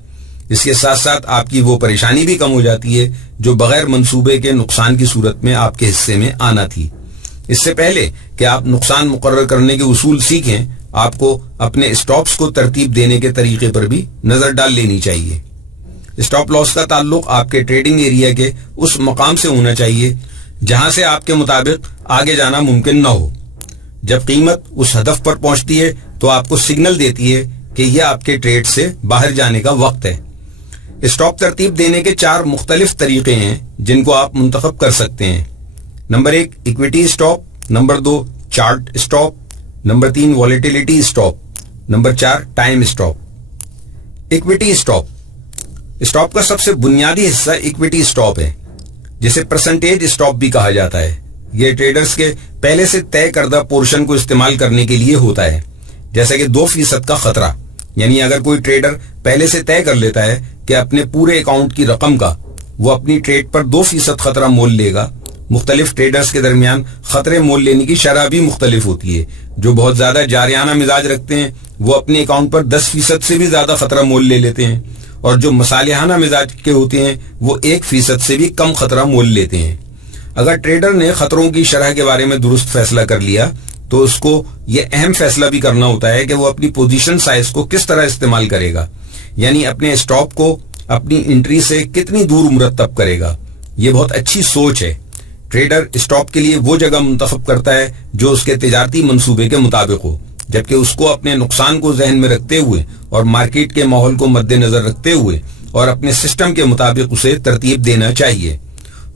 اس کے ساتھ ساتھ آپ کی وہ پریشانی بھی کم ہو جاتی ہے جو بغیر منصوبے کے نقصان کی صورت میں آپ کے حصے میں آنا تھی. اس سے پہلے کہ آپ نقصان مقرر کرنے کے اصول سیکھیں، آپ کو اپنے اسٹاپس کو ترتیب دینے کے طریقے پر بھی نظر ڈال لینی چاہیے. اسٹاپ لاس کا تعلق آپ کے ٹریڈنگ ایریا کے اس مقام سے ہونا چاہیے جہاں سے آپ کے مطابق آگے جانا ممکن نہ ہو. جب قیمت اس ہدف پر پہنچتی ہے تو آپ کو سگنل دیتی ہے کہ یہ آپ کے ٹریڈ سے باہر جانے کا وقت ہے. اسٹاپ ترتیب دینے کے 4 مختلف طریقے ہیں جن کو آپ منتخب کر سکتے ہیں. Number 1 equity stop, number 2 chart stop, number 3 volatility stop, number 4 time stop. Equity stop, stop کا سب سے بنیادی حصہ اکویٹی اسٹاپ ہے، جسے پرسنٹیج اسٹاپ بھی کہا جاتا ہے. یہ ٹریڈرز کے پہلے سے طے کردہ پورشن کو استعمال کرنے کے لیے ہوتا ہے، جیسا کہ 2% کا خطرہ. یعنی اگر کوئی ٹریڈر پہلے سے طے کر لیتا ہے کہ اپنے پورے اکاؤنٹ کی رقم کا وہ اپنی ٹریڈ پر 2% خطرہ مول لے گا. مختلف ٹریڈرز کے درمیان خطرے مول لینے کی شرح بھی مختلف ہوتی ہے. جو بہت زیادہ جارحانہ مزاج رکھتے ہیں وہ اپنے اکاؤنٹ پر 10% سے بھی زیادہ خطرہ مول لے لیتے ہیں، اور جو مصالحانہ مزاج کے ہوتے ہیں وہ 1% سے بھی کم خطرہ مول لیتے ہیں. اگر ٹریڈر نے خطروں کی شرح کے بارے میں درست فیصلہ کر لیا تو اس کو یہ اہم فیصلہ بھی کرنا ہوتا ہے کہ وہ اپنی پوزیشن سائز کو کس طرح استعمال کرے گا، یعنی اپنے اسٹاپ کو اپنی انٹری سے کتنی دور مرتب کرے گا. یہ بہت اچھی سوچ ہے. ٹریڈر اسٹاپ کے لیے وہ جگہ منتخب کرتا ہے جو اس کے تجارتی منصوبے کے مطابق ہو، جبکہ اس کو اپنے نقصان کو ذہن میں رکھتے ہوئے اور مارکیٹ کے ماحول کو مد نظر رکھتے ہوئے اور اپنے سسٹم کے مطابق اسے ترتیب دینا چاہیے.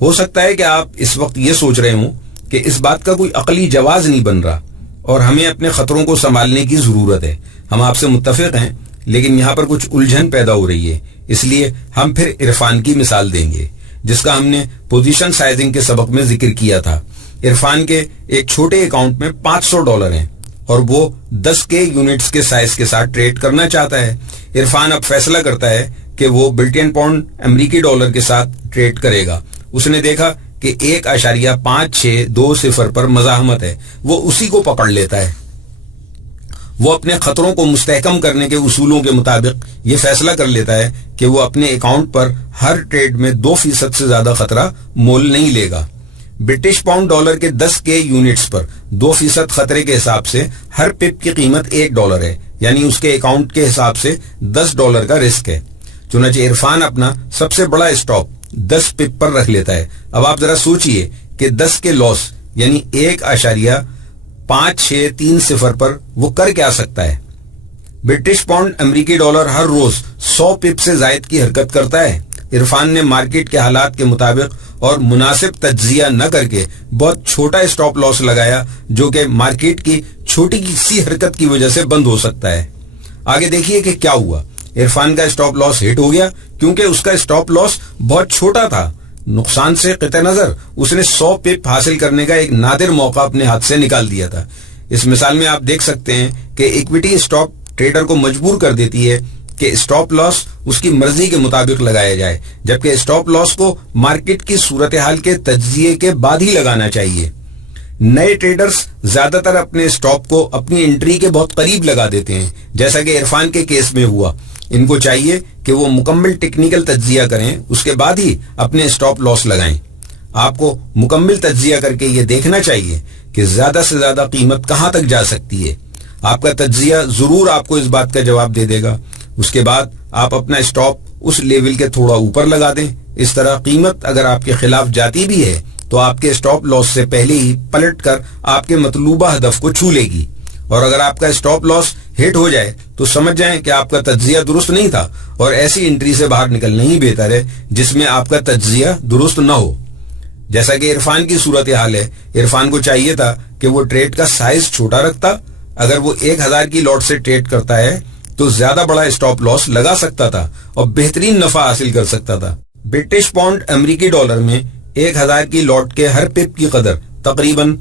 ہو سکتا ہے کہ آپ اس وقت یہ سوچ رہے ہوں کہ اس بات کا کوئی عقلی جواز نہیں بن رہا اور ہمیں اپنے خطروں کو سنبھالنے کی ضرورت ہے. ہم آپ سے متفق ہیں، لیکن یہاں پر کچھ الجھن پیدا ہو رہی ہے. اس لیے ہم پھر عرفان کی مثال دیں گے، جس کا ہم نے پوزیشن سائزنگ کے سبق میں ذکر کیا تھا. عرفان کے ایک چھوٹے اکاؤنٹ میں $500 ہیں اور وہ 10K یونٹس کے سائز کے ساتھ ٹریڈ کرنا چاہتا ہے. عرفان اب فیصلہ کرتا ہے کہ وہ بلٹین پاؤنڈ امریکی ڈالر کے ساتھ ٹریڈ کرے گا. اس نے دیکھا کہ 1.5620 پر مزاحمت ہے، وہ اسی کو پکڑ لیتا ہے۔ وہ اپنے خطروں کو مستحکم کرنے کے اصولوں کے مطابق یہ فیصلہ کر لیتا ہے کہ وہ اپنے اکاؤنٹ پر ہر ٹریڈ میں 2% سے زیادہ خطرہ مول نہیں لے گا۔ برٹش پاؤنڈ ڈالر کے 10 کے یونٹس پر 2% خطرے کے حساب سے ہر پپ کی قیمت $1 ہے، یعنی اس کے اکاؤنٹ کے حساب سے $10 کا رسک ہے۔ چنانچہ عرفان اپنا سب سے بڑا اسٹاپ 10 پپ پر رکھ لیتا ہے۔ اب آپ ذرا سوچئے کہ 10 کے لاس یعنی 1.5630 پر وہ کر کیا سکتا ہے۔ برٹش پاؤنڈ امریکی ڈالر ہر روز 100 پپ سے زائد کی حرکت کرتا ہے۔ عرفان نے مارکیٹ کے حالات کے مطابق اور مناسب تجزیہ نہ کر کے بہت چھوٹا اسٹاپ لاس لگایا، جو کہ مارکیٹ کی چھوٹی سی حرکت کی وجہ سے بند ہو سکتا ہے۔ آگے دیکھیے کہ کیا ہوا۔ عرفان کا اسٹاپ لاس ہٹ ہو گیا کیونکہ اس کا اسٹاپ لاس بہت چھوٹا تھا۔ نقصان سے قطع نظر اس نے 100 پپ حاصل کرنے کا ایک نادر موقع اپنے ہاتھ سے نکال دیا تھا۔ اس مثال میں آپ دیکھ سکتے ہیں کہ ایکویٹی اسٹاپ ٹریڈر کو مجبور کر دیتی ہے کہ اسٹاپ لاس اس کی مرضی کے مطابق لگایا جائے، جبکہ اسٹاپ لاس کو مارکیٹ کی صورتحال کے تجزیے کے بعد ہی لگانا چاہیے۔ نئے ٹریڈرز زیادہ تر اپنے اسٹاپ کو اپنی انٹری کے بہت قریب لگا دیتے ہیں، جیسا کہ عرفان کے کیس میں ہوا۔ ان کو چاہیے کہ وہ مکمل ٹیکنیکل تجزیہ کریں، اس کے بعد ہی اپنے اسٹاپ لاس لگائیں۔ آپ کو مکمل تجزیہ کر کے یہ دیکھنا چاہیے کہ زیادہ سے زیادہ قیمت کہاں تک جا سکتی ہے۔ آپ کا تجزیہ ضرور آپ کو اس بات کا جواب دے دے گا۔ اس کے بعد آپ اپنا اسٹاپ اس لیول کے تھوڑا اوپر لگا دیں۔ اس طرح قیمت اگر آپ کے خلاف جاتی بھی ہے تو آپ کے اسٹاپ لاس سے پہلے ہی پلٹ کر آپ کے مطلوبہ ہدف کو چھو لے گی، اور اگر آپ کا اسٹاپ لاس ہٹ ہو جائے تو سمجھ جائیں کہ آپ کا تجزیہ درست نہیں تھا، اور ایسی انٹری سے باہر نکلنا ہی بہتر ہے جس میں آپ کا تجزیہ درست نہ ہو۔ جیسا کہ عرفان کی صورتحال ہے، عرفان کو چاہیے تھا کہ وہ ٹریڈ کا سائز چھوٹا رکھتا۔ اگر وہ 1000 کی لاٹ سے ٹریڈ کرتا ہے تو زیادہ بڑا اسٹاپ لاس لگا سکتا تھا اور بہترین نفع حاصل کر سکتا تھا۔ برٹش پاؤنڈ امریکی ڈالر میں 1000 کی لاٹ کے ہر پپ کی قدر تقریباً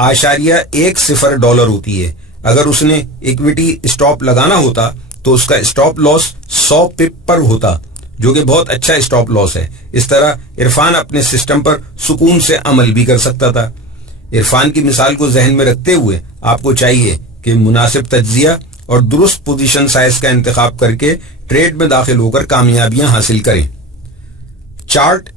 $0.10 ہوتی ہے۔ اگر اس نے ایکویٹی اسٹاپ لگانا ہوتا تو اس کا اسٹاپ لاس 100 پپ پر ہوتا، جو کہ بہت اچھا اسٹاپ لاس ہے۔ اس طرح عرفان اپنے سسٹم پر سکون سے عمل بھی کر سکتا تھا۔ عرفان کی مثال کو ذہن میں رکھتے ہوئے آپ کو چاہیے کہ مناسب تجزیہ اور درست پوزیشن سائز کا انتخاب کر کے ٹریڈ میں داخل ہو کر کامیابیاں حاصل کریں۔ چارٹ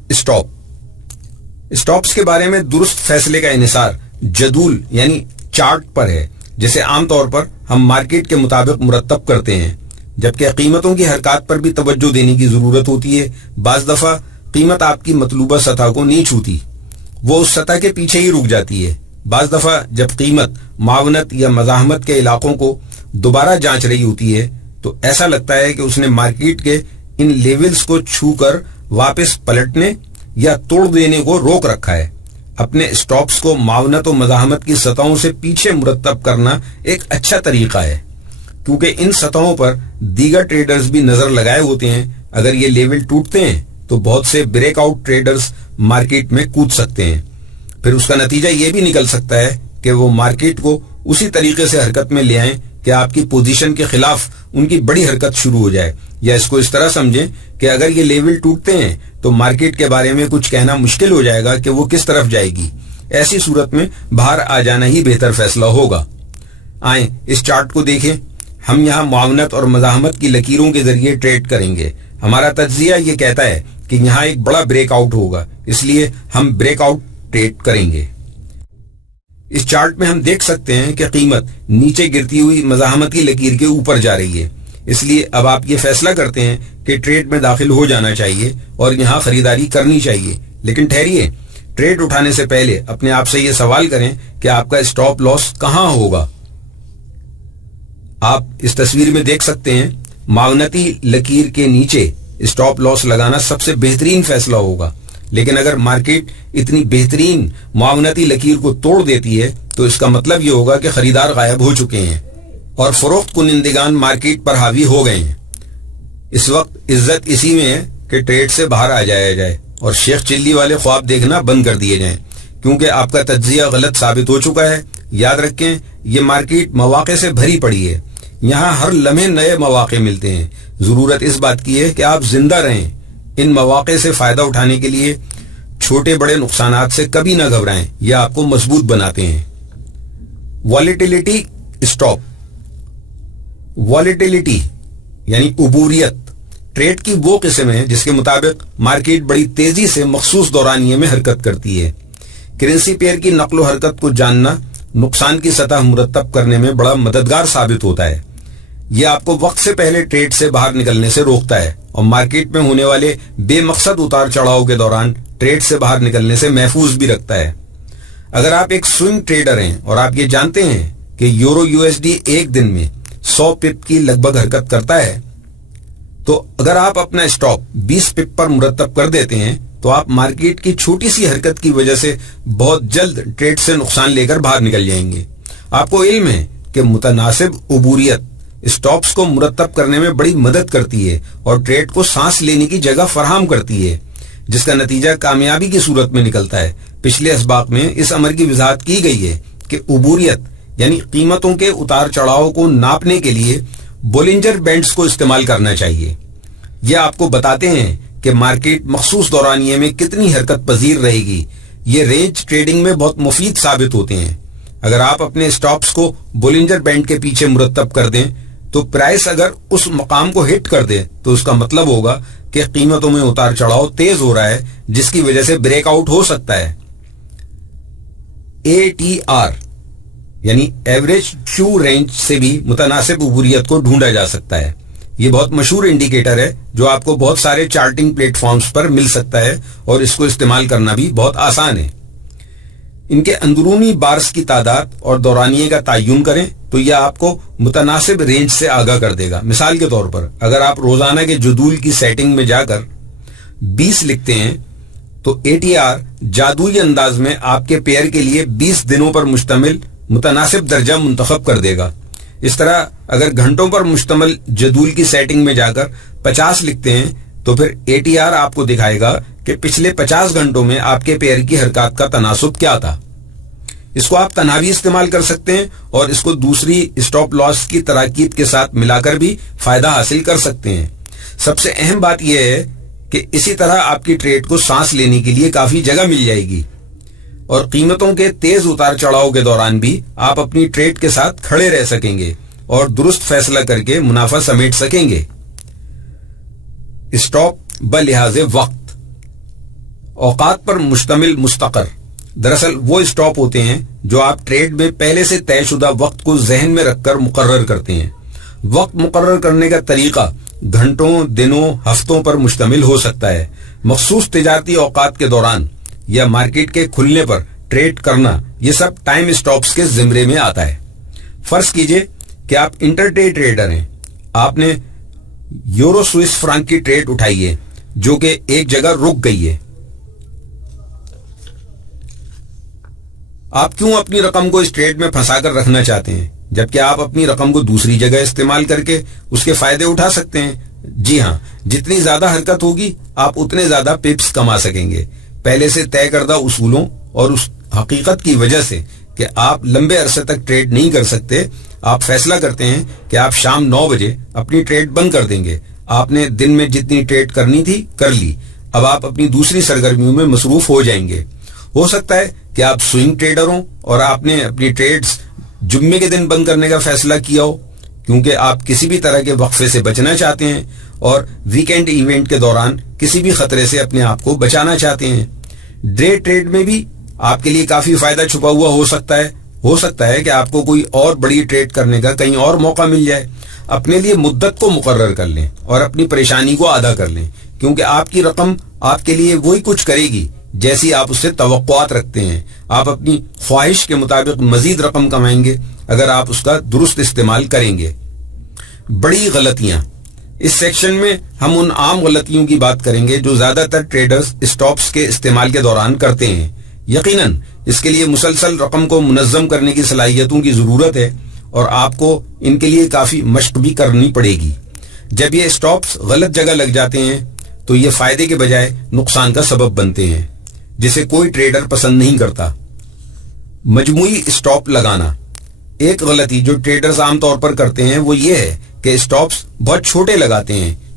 اسٹاپس کے بارے میں درست فیصلے کا انحصار جدول یعنی چارٹ پر ہے، جسے عام طور پر ہم مارکیٹ کے مطابق مرتب کرتے ہیں، جبکہ قیمتوں کی حرکات پر بھی توجہ دینے کی ضرورت ہوتی ہے۔ بعض دفعہ قیمت آپ کی مطلوبہ سطح کو نہیں چھوتی، وہ اس سطح کے پیچھے ہی رک جاتی ہے۔ بعض دفعہ جب قیمت معاونت یا مزاحمت کے علاقوں کو دوبارہ جانچ رہی ہوتی ہے تو ایسا لگتا ہے کہ اس نے مارکیٹ کے ان لیولز کو چھو کر واپس پلٹنے یا توڑ دینے کو روک رکھا ہے۔ اپنے اسٹاپس کو معاونت و مزاحمت کی سطحوں سے پیچھے مرتب کرنا ایک اچھا طریقہ ہے، کیونکہ ان سطحوں پر دیگر ٹریڈرز بھی نظر لگائے ہوتے ہیں۔ اگر یہ لیول ٹوٹتے ہیں تو بہت سے بریک آؤٹ ٹریڈرز مارکیٹ میں کود سکتے ہیں۔ پھر اس کا نتیجہ یہ بھی نکل سکتا ہے کہ وہ مارکیٹ کو اسی طریقے سے حرکت میں لے آئیں کہ آپ کی پوزیشن کے خلاف ان کی بڑی حرکت شروع ہو جائے، یا اس کو اس طرح سمجھیں کہ اگر یہ لیول ٹوٹتے ہیں تو مارکیٹ کے بارے میں کچھ کہنا مشکل ہو جائے گا کہ وہ کس طرف جائے گی۔ ایسی صورت میں باہر آ جانا ہی بہتر فیصلہ ہوگا۔ آئیں اس چارٹ کو دیکھیں۔ ہم یہاں معاونت اور مزاحمت کی لکیروں کے ذریعے ٹریڈ کریں گے۔ ہمارا تجزیہ یہ کہتا ہے کہ یہاں ایک بڑا بریک آؤٹ ہوگا، اس لیے ہم بریک آؤٹ ٹریڈ کریں گے۔ اس چارٹ میں ہم دیکھ سکتے ہیں کہ قیمت نیچے گرتی ہوئی مزاحمتی لکیر کے اوپر جا رہی ہے، اس لیے اب آپ یہ فیصلہ کرتے ہیں کہ ٹریڈ میں داخل ہو جانا چاہیے اور یہاں خریداری کرنی چاہیے۔ لیکن ٹھہریے، ٹریڈ اٹھانے سے پہلے اپنے آپ سے یہ سوال کریں کہ آپ کا اسٹاپ لاس کہاں ہوگا۔ آپ اس تصویر میں دیکھ سکتے ہیں معاونتی لکیر کے نیچے اسٹاپ لاس لگانا سب سے بہترین فیصلہ ہوگا، لیکن اگر مارکیٹ اتنی بہترین معاونتی لکیر کو توڑ دیتی ہے تو اس کا مطلب یہ ہوگا کہ خریدار غائب ہو چکے ہیں اور فروخت کنندگان مارکیٹ پر حاوی ہو گئے ہیں۔ اس وقت عزت اسی میں ہے کہ ٹریڈ سے باہر آ جایا جائے اور شیخ چلی والے خواب دیکھنا بند کر دیے جائیں، کیونکہ آپ کا تجزیہ غلط ثابت ہو چکا ہے۔ یاد رکھیں، یہ مارکیٹ مواقع سے بھری پڑی ہے، یہاں ہر لمحے نئے مواقع ملتے ہیں۔ ضرورت اس بات کی ہے کہ آپ زندہ رہیں۔ ان مواقع سے فائدہ اٹھانے کے لیے چھوٹے بڑے نقصانات سے کبھی نہ گھبرائیں، یہ آپ کو مضبوط بناتے ہیں۔ والیٹیلیٹی اسٹاپ، والیٹیلیٹی یعنی عبوریت ٹریڈ کی وہ قسم ہے جس کے مطابق مارکیٹ بڑی تیزی سے مخصوص دورانیے میں حرکت کرتی ہے۔ کرنسی پیئر کی نقل و حرکت کو جاننا نقصان کی سطح مرتب کرنے میں بڑا مددگار ثابت ہوتا ہے۔ یہ آپ کو وقت سے پہلے ٹریڈ سے باہر نکلنے سے روکتا ہے اور مارکیٹ میں ہونے والے بے مقصد اتار چڑھاؤ کے دوران ٹریڈ سے باہر نکلنے سے محفوظ بھی رکھتا ہے۔ اگر آپ ایک سوئنگ ٹریڈر ہیں اور آپ یہ جانتے ہیں کہ یورو یو ایس ڈی ایک دن میں 100 پپ کی لگ بھگ حرکت کرتا ہے، تو اگر آپ اپنا اسٹاپ 20 پپ پر مرتب کر دیتے ہیں تو آپ مارکیٹ کی چھوٹی سی حرکت کی وجہ سے بہت جلد ٹریڈ سے نقصان لے کر باہر نکل جائیں گے۔ آپ کو علم ہے کہ متناسب عبوریت اسٹاپس کو مرتب کرنے میں بڑی مدد کرتی ہے اور ٹریڈ کو سانس لینے کی جگہ فراہم کرتی ہے، جس کا نتیجہ کامیابی کی صورت میں نکلتا ہے۔ پچھلے اسباق میں اس امر کی وضاحت کی گئی ہے کہ عبوریت یعنی قیمتوں کے اتار چڑھاؤ کو ناپنے کے لیے بولنجر بینڈز کو استعمال کرنا چاہیے۔ یہ آپ کو بتاتے ہیں کہ مارکیٹ مخصوص دورانیے میں کتنی حرکت پذیر رہے گی۔ یہ رینج ٹریڈنگ میں بہت مفید ثابت ہوتے ہیں۔ اگر آپ اپنے اسٹاپس کو بولنجر بینڈ کے پیچھے مرتب کر دیں تو پرائس اگر اس مقام کو ہٹ کر دے تو اس کا مطلب ہوگا کہ قیمتوں میں اتار چڑھاؤ تیز ہو رہا ہے، جس کی وجہ سے بریک آؤٹ ہو سکتا ہے۔ ATR یعنی ایوریج ٹرو رینج سے بھی متناسب عبوریت کو ڈھونڈا جا سکتا ہے۔ یہ بہت مشہور انڈیکیٹر ہے جو آپ کو بہت سارے چارٹنگ پلیٹ فارمز پر مل سکتا ہے اور اس کو استعمال کرنا بھی بہت آسان ہے۔ ان کے اندرونی بارز کی تعداد اور دورانیے کا تعین کریں تو یہ آپ کو متناسب رینج سے آگاہ کر دے گا۔ مثال کے طور پر اگر آپ روزانہ کے جدول کی سیٹنگ میں جا کر 20 لکھتے ہیں تو ATR جادوئی انداز میں آپ کے پیئر کے لیے 20 دنوں پر مشتمل متناسب درجہ منتخب کر دے گا۔ اس طرح اگر گھنٹوں پر مشتمل جدول کی سیٹنگ میں جا کر 50 لکھتے ہیں تو پھر ATR آپ کو دکھائے گا کہ پچھلے 50 گھنٹوں میں آپ کے پیئر کی حرکات کا تناسب کیا تھا۔ اس کو آپ تنہا بھی استعمال کر سکتے ہیں اور اس کو دوسری اسٹاپ لاس کی تراکیب کے ساتھ ملا کر بھی فائدہ حاصل کر سکتے ہیں۔ سب سے اہم بات یہ ہے کہ اسی طرح آپ کی ٹریڈ کو سانس لینے کے لیے کافی جگہ مل جائے گی اور قیمتوں کے تیز اتار چڑھاؤ کے دوران بھی آپ اپنی ٹریڈ کے ساتھ کھڑے رہ سکیں گے اور درست فیصلہ کر کے منافع سمیٹ سکیں گے۔ اسٹاپ بلحاظ وقت، اوقات پر مشتمل مستقر دراصل وہ اسٹاپ ہوتے ہیں جو آپ ٹریڈ میں پہلے سے طے شدہ وقت کو ذہن میں رکھ کر مقرر کرتے ہیں۔ وقت مقرر کرنے کا طریقہ گھنٹوں، دنوں، ہفتوں پر مشتمل ہو سکتا ہے۔ مخصوص تجارتی اوقات کے دوران یا مارکیٹ کے کھلنے پر ٹریڈ کرنا، یہ سب ٹائم اسٹاپس کے زمرے میں آتا ہے۔ فرض کیجئے کہ آپ انٹرڈے ٹریڈر ہیں، آپ نے یورو سوئس فرانک کی ٹریڈ اٹھائی ہے جو کہ ایک جگہ رک گئی ہے۔ آپ کیوں اپنی رقم کو اس ٹریڈ میں پھنسا کر رکھنا چاہتے ہیں جبکہ آپ اپنی رقم کو دوسری جگہ استعمال کر کے اس کے فائدے اٹھا سکتے ہیں؟ جی ہاں، جتنی زیادہ حرکت ہوگی آپ اتنے زیادہ پپس کما سکیں گے۔ پہلے سے طے کردہ اصولوں اور اس حقیقت کی وجہ سے کہ آپ لمبے عرصے تک ٹریڈ نہیں کر سکتے، آپ فیصلہ کرتے ہیں کہ آپ شام 9 بجے اپنی ٹریڈ بند کر دیں گے۔ آپ نے دن میں جتنی ٹریڈ کرنی تھی کر لی، اب آپ اپنی دوسری سرگرمیوں میں مصروف ہو جائیں گے۔ ہو سکتا ہے کہ آپ سوئنگ ٹریڈر ہوں اور آپ نے اپنی ٹریڈز جمعے کے دن بند کرنے کا فیصلہ کیا ہو کیونکہ آپ کسی بھی طرح کے وقفے سے بچنا چاہتے ہیں اور ویکینڈ ایونٹ کے دوران کسی بھی خطرے سے اپنے آپ کو بچانا چاہتے ہیں۔ ڈے ٹریڈ میں بھی آپ کے لیے کافی فائدہ چھپا ہوا ہو سکتا ہے کہ آپ کو کوئی اور بڑی ٹریڈ کرنے کا کہیں اور موقع مل جائے۔ اپنے لیے مدت کو مقرر کر لیں اور اپنی پریشانی کو ادا کر لیں کیونکہ آپ کی رقم آپ کے لیے وہی کچھ کرے گی جیسی آپ اس سے توقعات رکھتے ہیں۔ آپ اپنی خواہش کے مطابق مزید رقم کمائیں گے اگر آپ اس کا درست استعمال کریں گے۔ بڑی غلطیاں، اس سیکشن میں ہم ان عام غلطیوں کی بات کریں گے جو زیادہ تر ٹریڈرز اسٹاپس کے استعمال کے دوران کرتے ہیں۔ یقیناً اس کے لیے مسلسل رقم کو منظم کرنے کی صلاحیتوں کی ضرورت ہے اور آپ کو ان کے لیے کافی مشق بھی کرنی پڑے گی۔ جب یہ اسٹاپس غلط جگہ لگ جاتے ہیں تو یہ فائدے کے بجائے نقصان کا سبب بنتے ہیں جسے کوئی ٹریڈر پسند نہیں کرتا۔ مجموعی اسٹاپ لگانا، ایک غلطی جو ٹریڈرز عام طور پر کرتے ہیں وہ یہ ہے کہ اسٹاپس بہت چھوٹے لگاتے ہیں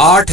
8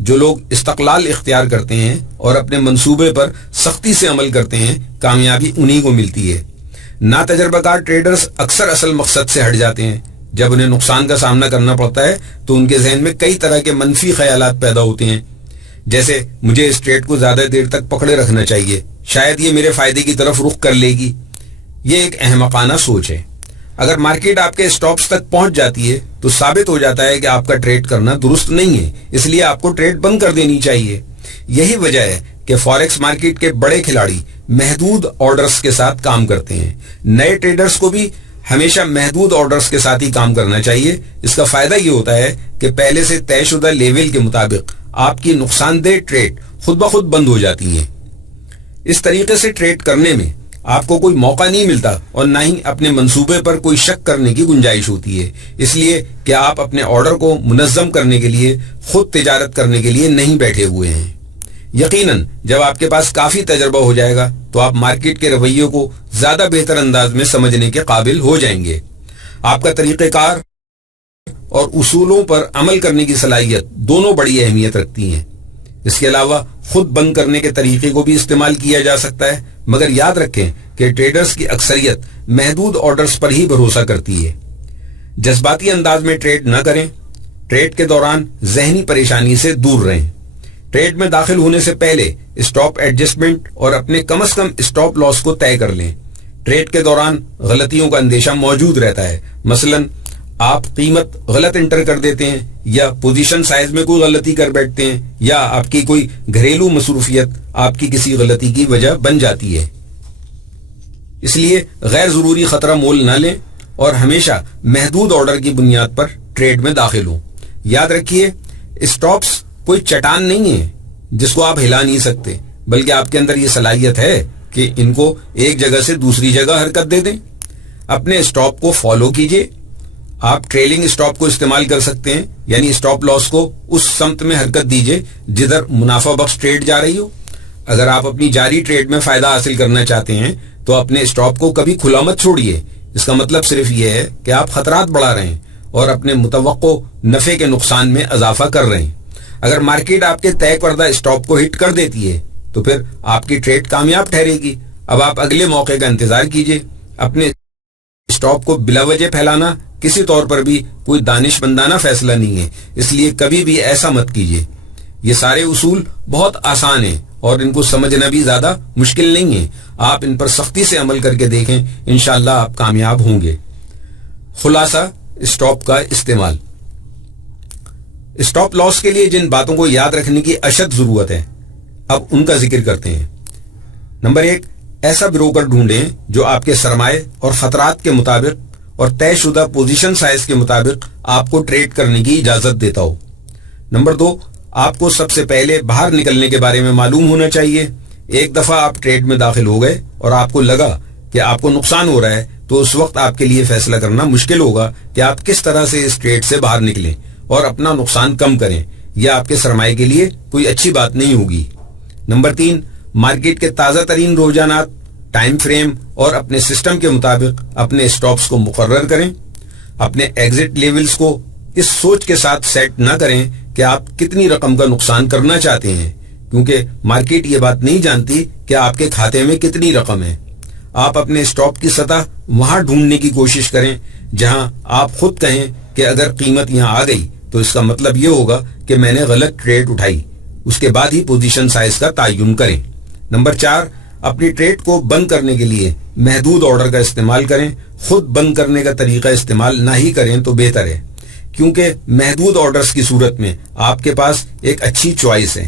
جو لوگ استقلال اختیار کرتے ہیں اور اپنے منصوبے پر سختی سے عمل کرتے ہیں، کامیابی انہی کو ملتی ہے۔ ناتجربہ کار ٹریڈرز اکثر اصل مقصد سے ہٹ جاتے ہیں۔ جب انہیں نقصان کا سامنا کرنا پڑتا ہے تو ان کے ذہن میں کئی طرح کے منفی خیالات پیدا ہوتے ہیں، جیسے مجھے اس ٹریڈ کو زیادہ دیر تک پکڑے رکھنا چاہیے، شاید یہ میرے فائدے کی طرف رخ کر لے گی۔ یہ ایک احمقانہ سوچ ہے۔ اگر مارکیٹ آپ کے اسٹاپس تک پہنچ جاتی ہے تو ثابت ہو جاتا ہے کہ آپ کا ٹریڈ کرنا درست نہیں ہے، اس لیے آپ کو ٹریڈ بند کر دینی چاہیے۔ یہی وجہ ہے کہ فاریکس مارکیٹ کے بڑے کھلاڑی محدود آرڈرز کے ساتھ کام کرتے ہیں۔ نئے ٹریڈرز کو بھی ہمیشہ محدود آرڈرز کے ساتھ ہی کام کرنا چاہیے۔ اس کا فائدہ یہ ہوتا ہے کہ پہلے سے طے شدہ لیول کے مطابق آپ کی نقصان دہ ٹریڈ خود بخود بند ہو جاتی ہیں۔ اس طریقے سے ٹریڈ کرنے میں آپ کو کوئی موقع نہیں ملتا اور نہ ہی اپنے منصوبے پر کوئی شک کرنے کی گنجائش ہوتی ہے، اس لیے کہ آپ اپنے آرڈر کو منظم کرنے کے لیے خود تجارت کرنے کے لیے نہیں بیٹھے ہوئے ہیں۔ یقیناً جب آپ کے پاس کافی تجربہ ہو جائے گا تو آپ مارکیٹ کے رویوں کو زیادہ بہتر انداز میں سمجھنے کے قابل ہو جائیں گے۔ آپ کا طریقہ کار اور اصولوں پر عمل کرنے کی صلاحیت دونوں بڑی اہمیت رکھتی ہیں۔ اس کے علاوہ خود بند کرنے کے طریقے کو بھی استعمال کیا جا سکتا ہے، مگر یاد رکھیں کہ ٹریڈرز کی اکثریت محدود آرڈرز پر ہی بھروسہ کرتی ہے۔ جذباتی انداز میں ٹریڈ نہ کریں۔ ٹریڈ کے دوران ذہنی پریشانی سے دور رہیں۔ ٹریڈ میں داخل ہونے سے پہلے اسٹاپ ایڈجسٹمنٹ اور اپنے کم از کم اسٹاپ لاس کو طے کر لیں۔ ٹریڈ کے دوران غلطیوں کا اندیشہ موجود رہتا ہے، مثلاً آپ قیمت غلط انٹر کر دیتے ہیں، یا پوزیشن سائز میں کوئی غلطی کر بیٹھتے ہیں، یا آپ کی کوئی گھریلو مصروفیت آپ کی کسی غلطی کی وجہ بن جاتی ہے۔ اس لیے غیر ضروری خطرہ مول نہ لیں اور ہمیشہ محدود آرڈر کی بنیاد پر ٹریڈ میں داخل ہوں۔ یاد رکھیے، اسٹاپس کوئی چٹان نہیں ہے جس کو آپ ہلا نہیں سکتے، بلکہ آپ کے اندر یہ صلاحیت ہے کہ ان کو ایک جگہ سے دوسری جگہ حرکت دے دیں۔ اپنے اسٹاپ کو فالو کیجئے۔ آپ ٹریلنگ اسٹاپ کو استعمال کر سکتے ہیں، یعنی اسٹاپ لاس کو اس سمت میں حرکت دیجئے جدھر منافع بخش ٹریڈ جا رہی ہو۔ اگر آپ اپنی جاری ٹریڈ میں فائدہ حاصل کرنا چاہتے ہیں تو اپنے اسٹاپ کو کبھی کھلا مت چھوڑیے۔ اس کا مطلب صرف یہ ہے کہ آپ خطرات بڑھا رہے ہیں اور اپنے متوقع نفع کے نقصان میں اضافہ کر رہے ہیں۔ اگر مارکیٹ آپ کے طے کردہ اسٹاپ کو ہٹ کر دیتی ہے تو پھر آپ کی ٹریڈ کامیاب ٹھہرے گی۔ اب آپ اگلے موقع کا انتظار کیجئے۔ اپنے اسٹاپ کو بلا وجہ پھیلانا کسی طور پر بھی کوئی دانش مندانہ فیصلہ نہیں ہے، اس لیے کبھی بھی ایسا مت کیجیے۔ یہ سارے اصول بہت آسان ہیں اور ان کو سمجھنا بھی زیادہ مشکل نہیں ہے۔ آپ ان پر سختی سے عمل کر کے دیکھیں، انشاءاللہ آپ کامیاب ہوں گے۔ خلاصہ اسٹاپ کا استعمال۔ اسٹاپ لاس کے لیے جن باتوں کو یاد رکھنے کی اشد ضرورت ہے، اب ان کا ذکر کرتے ہیں۔ نمبر 1، ایسا بروکر ڈھونڈیں جو آپ کے سرمائے اور خطرات کے مطابق اور طے شدہ پوزیشن سائز کے مطابق آپ کو ٹریڈ کرنے کی اجازت دیتا ہو۔ نمبر 2، آپ کو سب سے پہلے باہر نکلنے کے بارے میں معلوم ہونا چاہیے۔ ایک دفعہ آپ ٹریڈ میں داخل ہو گئے اور آپ کو لگا کہ آپ کو نقصان ہو رہا ہے تو اس وقت آپ کے لیے فیصلہ کرنا مشکل ہوگا کہ آپ کس طرح سے اس ٹریڈ سے باہر نکلیں اور اپنا نقصان کم کریں۔ یہ آپ کے سرمائے کے لیے کوئی اچھی بات نہیں ہوگی۔ نمبر 3، مارکیٹ کے تازہ ترین رجحانات، ٹائم فریم اور اپنے سسٹم کے مطابق اپنے اسٹاپس کو مقرر کریں۔ اپنے ایگزٹ لیولز کو اس سوچ کے ساتھ سیٹ نہ کریں کہ آپ کتنی رقم کا نقصان کرنا چاہتے ہیں، کیونکہ مارکیٹ یہ بات نہیں جانتی کہ آپ کے کھاتے میں کتنی رقم ہے۔ آپ اپنے اسٹاپ کی سطح وہاں ڈھونڈنے کی کوشش کریں جہاں آپ خود کہیں کہ اگر قیمت یہاں آ گئی تو اس کا مطلب یہ ہوگا کہ میں نے غلط ٹریڈ اٹھائی۔ اس کے بعد ہی پوزیشن سائز کا تعین کریں۔ نمبر 4، اپنی ٹریڈ کو بند کرنے کے لیے محدود آرڈر کا استعمال کریں۔ خود بند کرنے کا طریقہ استعمال نہ ہی کریں تو بہتر ہے، کیونکہ محدود آرڈرز کی صورت میں آپ کے پاس ایک اچھی چوائس ہے۔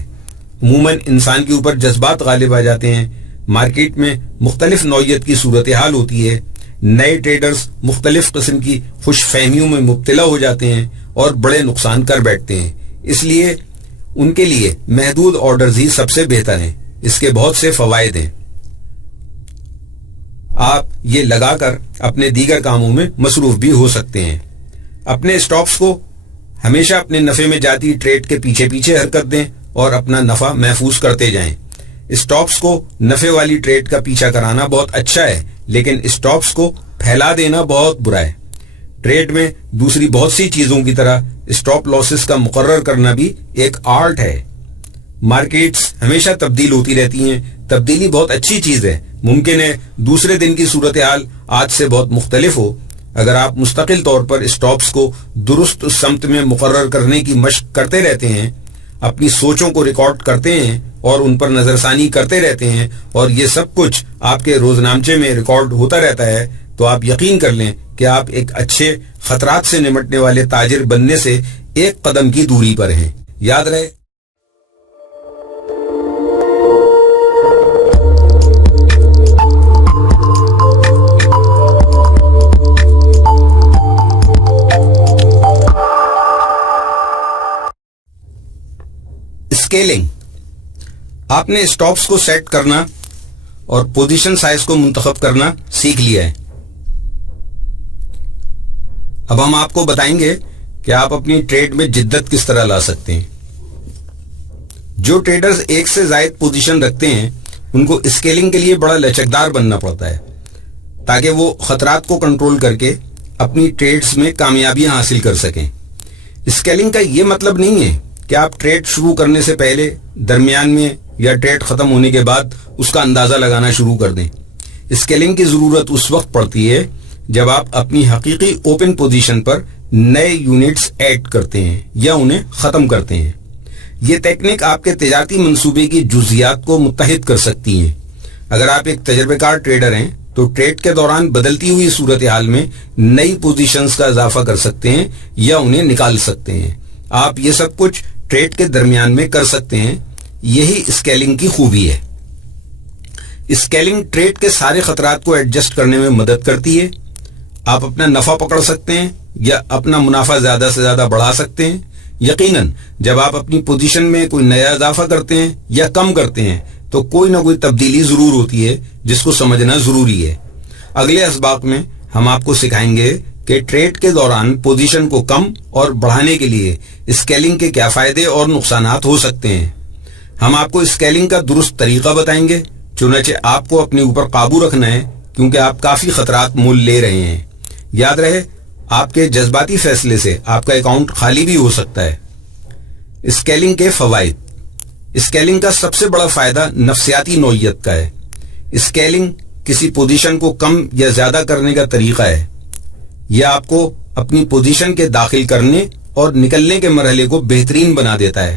عموماً انسان کے اوپر جذبات غالب آ جاتے ہیں۔ مارکیٹ میں مختلف نوعیت کی صورتحال ہوتی ہے۔ نئے ٹریڈرز مختلف قسم کی خوش فہمیوں میں مبتلا ہو جاتے ہیں اور بڑے نقصان کر بیٹھتے ہیں، اس لیے ان کے لیے محدود آرڈرز ہی سب سے بہتر ہیں۔ اس کے بہت سے فوائد ہیں۔ آپ یہ لگا کر اپنے دیگر کاموں میں مصروف بھی ہو سکتے ہیں۔ اپنے اسٹاپس کو ہمیشہ اپنے نفع میں جاتی ٹریڈ کے پیچھے پیچھے حرکت دیں اور اپنا نفع محفوظ کرتے جائیں۔ اسٹاپس کو نفع والی ٹریڈ کا پیچھا کرانا بہت اچھا ہے، لیکن اسٹاپس کو پھیلا دینا بہت برا ہے۔ ٹریڈ میں دوسری بہت سی چیزوں کی طرح اسٹاپ لاسز کا مقرر کرنا بھی ایک آرٹ ہے۔ مارکیٹس ہمیشہ تبدیل ہوتی رہتی ہیں، تبدیلی بہت اچھی چیز ہے۔ ممکن ہے دوسرے دن کی صورتحال آج سے بہت مختلف ہو۔ اگر آپ مستقل طور پر اسٹاپس کو درست سمت میں مقرر کرنے کی مشق کرتے رہتے ہیں، اپنی سوچوں کو ریکارڈ کرتے ہیں اور ان پر نظر ثانی کرتے رہتے ہیں، اور یہ سب کچھ آپ کے روزنامچے میں ریکارڈ ہوتا رہتا ہے، تو آپ یقین کر لیں کہ آپ ایک اچھے خطرات سے نمٹنے والے تاجر بننے سے ایک قدم کی دوری پر ہیں۔ یاد رہے، اسکیلنگ۔ آپ نے اسٹاپس کو سیٹ کرنا اور پوزیشن سائز کو منتخب کرنا سیکھ لیا ہے۔ اب ہم آپ کو بتائیں گے کہ آپ اپنی ٹریڈ میں جدت کس طرح لا سکتے ہیں۔ جو ٹریڈرز ایک سے زائد پوزیشن رکھتے ہیں ان کو اسکیلنگ کے لیے بڑا لچکدار بننا پڑتا ہے تاکہ وہ خطرات کو کنٹرول کر کے اپنی ٹریڈز میں کامیابیاں حاصل کر سکیں۔ اسکیلنگ کا یہ مطلب نہیں ہے کہ آپ ٹریڈ شروع کرنے سے پہلے، درمیان میں یا ٹریڈ ختم ہونے کے بعد اس کا اندازہ لگانا شروع کر دیں۔ اسکیلنگ کی ضرورت اس وقت پڑتی ہے جب آپ اپنی حقیقی اوپن پوزیشن پر نئے یونٹس ایڈ کرتے ہیں یا انہیں ختم کرتے ہیں۔ یہ ٹیکنیک آپ کے تجارتی منصوبے کی جزیات کو متحد کر سکتی ہیں۔ اگر آپ ایک تجربہ کار ٹریڈر ہیں تو ٹریڈ کے دوران بدلتی ہوئی صورتحال میں نئی پوزیشنز کا اضافہ کر سکتے ہیں یا انہیں نکال سکتے ہیں۔ آپ یہ سب کچھ ٹریڈ کے درمیان میں کر سکتے ہیں۔ یہی اسکیلنگ کی خوبی ہے۔ اسکیلنگ ٹریڈ کے سارے خطرات کو ایڈجسٹ کرنے میں مدد کرتی ہے۔ آپ اپنا نفع پکڑ سکتے ہیں یا اپنا منافع زیادہ سے زیادہ بڑھا سکتے ہیں۔ یقیناً جب آپ اپنی پوزیشن میں کوئی نیا اضافہ کرتے ہیں یا کم کرتے ہیں تو کوئی نہ کوئی تبدیلی ضرور ہوتی ہے جس کو سمجھنا ضروری ہے۔ اگلے اسباق میں ہم آپ کو سکھائیں گے کہ ٹریڈ کے دوران پوزیشن کو کم اور بڑھانے کے لیے اسکیلنگ کے کیا فائدے اور نقصانات ہو سکتے ہیں۔ ہم آپ کو اسکیلنگ کا درست طریقہ بتائیں گے، چنانچہ آپ کو اپنے اوپر قابو رکھنا ہے کیونکہ آپ کافی خطرات مول لے رہے ہیں۔ یاد رہے، آپ کے جذباتی فیصلے سے آپ کا اکاؤنٹ خالی بھی ہو سکتا ہے۔ اسکیلنگ کے فوائد۔ اسکیلنگ کا سب سے بڑا فائدہ نفسیاتی نوعیت کا ہے۔ اسکیلنگ کسی پوزیشن کو کم یا زیادہ کرنے کا طریقہ ہے۔ یہ آپ کو اپنی پوزیشن کے داخل کرنے اور نکلنے کے مرحلے کو بہترین بنا دیتا ہے۔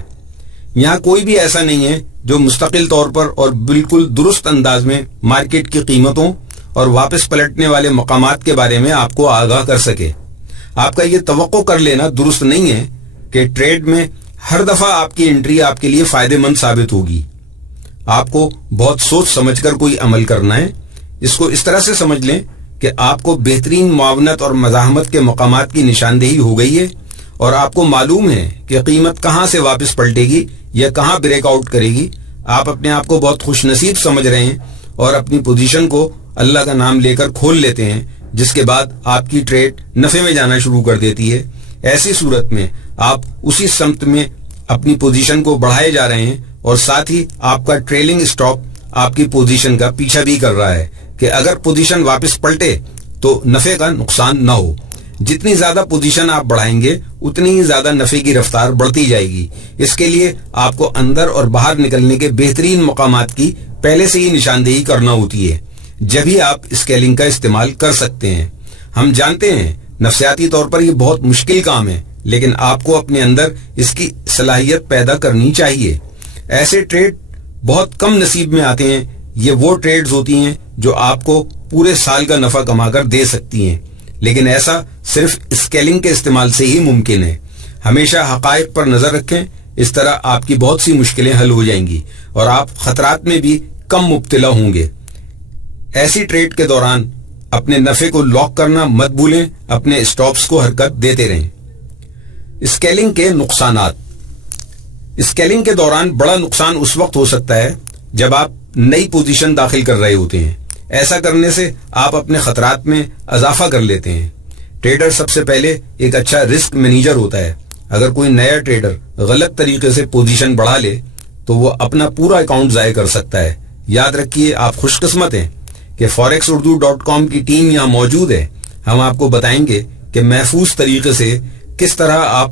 یہاں کوئی بھی ایسا نہیں ہے جو مستقل طور پر اور بالکل درست انداز میں مارکیٹ کی قیمتوں اور واپس پلٹنے والے مقامات کے بارے میں آپ کو آگاہ کر سکے۔ آپ کا یہ توقع کر لینا درست نہیں ہے کہ ٹریڈ میں ہر دفعہ آپ کی انٹری آپ کے لیے فائدہ مند ثابت ہوگی۔ آپ کو بہت سوچ سمجھ کر کوئی عمل کرنا ہے۔ اس کو اس طرح سے سمجھ لیں کہ آپ کو بہترین معاونت اور مزاحمت کے مقامات کی نشاندہی ہو گئی ہے اور آپ کو معلوم ہے کہ قیمت کہاں سے واپس پلٹے گی یا کہاں بریک آؤٹ کرے گی۔ آپ اپنے آپ کو بہت خوش نصیب سمجھ رہے ہیں اور اپنی پوزیشن کو اللہ کا نام لے کر کھول لیتے ہیں، جس کے بعد آپ کی ٹریڈ نفع میں جانا شروع کر دیتی ہے۔ ایسی صورت میں آپ اسی سمت میں اپنی پوزیشن کو بڑھائے جا رہے ہیں اور ساتھ ہی آپ کا ٹریلنگ اسٹاپ آپ کی پوزیشن کا پیچھا بھی کر رہا ہے کہ اگر پوزیشن واپس پلٹے تو نفع کا نقصان نہ ہو۔ جتنی زیادہ پوزیشن آپ بڑھائیں گے اتنی ہی زیادہ نفع کی رفتار بڑھتی جائے گی۔ اس کے لیے آپ کو اندر اور باہر نکلنے کے بہترین مقامات کی پہلے سے ہی نشاندہی کرنا ہوتی ہے، جبھی آپ اسکیلنگ کا استعمال کر سکتے ہیں۔ ہم جانتے ہیں نفسیاتی طور پر یہ بہت مشکل کام ہے، لیکن آپ کو اپنے اندر اس کی صلاحیت پیدا کرنی چاہیے۔ ایسے ٹریڈ بہت کم نصیب میں آتے ہیں۔ یہ وہ ٹریڈز ہوتی ہیں جو آپ کو پورے سال کا نفع کما کر دے سکتی ہیں، لیکن ایسا صرف اسکیلنگ کے استعمال سے ہی ممکن ہے۔ ہمیشہ حقائق پر نظر رکھیں، اس طرح آپ کی بہت سی مشکلیں حل ہو جائیں گی اور آپ خطرات میں بھی کم مبتلا ہوں گے۔ ایسی ٹریڈ کے دوران اپنے نفع کو لاک کرنا مت بھولیں، اپنے اسٹاپس کو حرکت دیتے رہیں۔ اسکیلنگ کے نقصانات۔ اسکیلنگ کے دوران بڑا نقصان اس وقت ہو سکتا ہے جب آپ نئی پوزیشن داخل کر رہے ہوتے ہیں۔ ایسا کرنے سے آپ اپنے خطرات میں اضافہ کر لیتے ہیں۔ ٹریڈر سب سے پہلے ایک اچھا رسک مینیجر ہوتا ہے۔ اگر کوئی نیا ٹریڈر غلط طریقے سے پوزیشن بڑھا لے تو وہ اپنا پورا اکاؤنٹ ضائع کر سکتا ہے۔ یاد رکھیے، آپ خوش قسمت ہیں کہ forexurdu.com کی ٹیم یہاں موجود ہے۔ ہم آپ کو بتائیں گے کہ محفوظ طریقے سے کس طرح آپ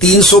300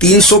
300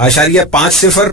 0.50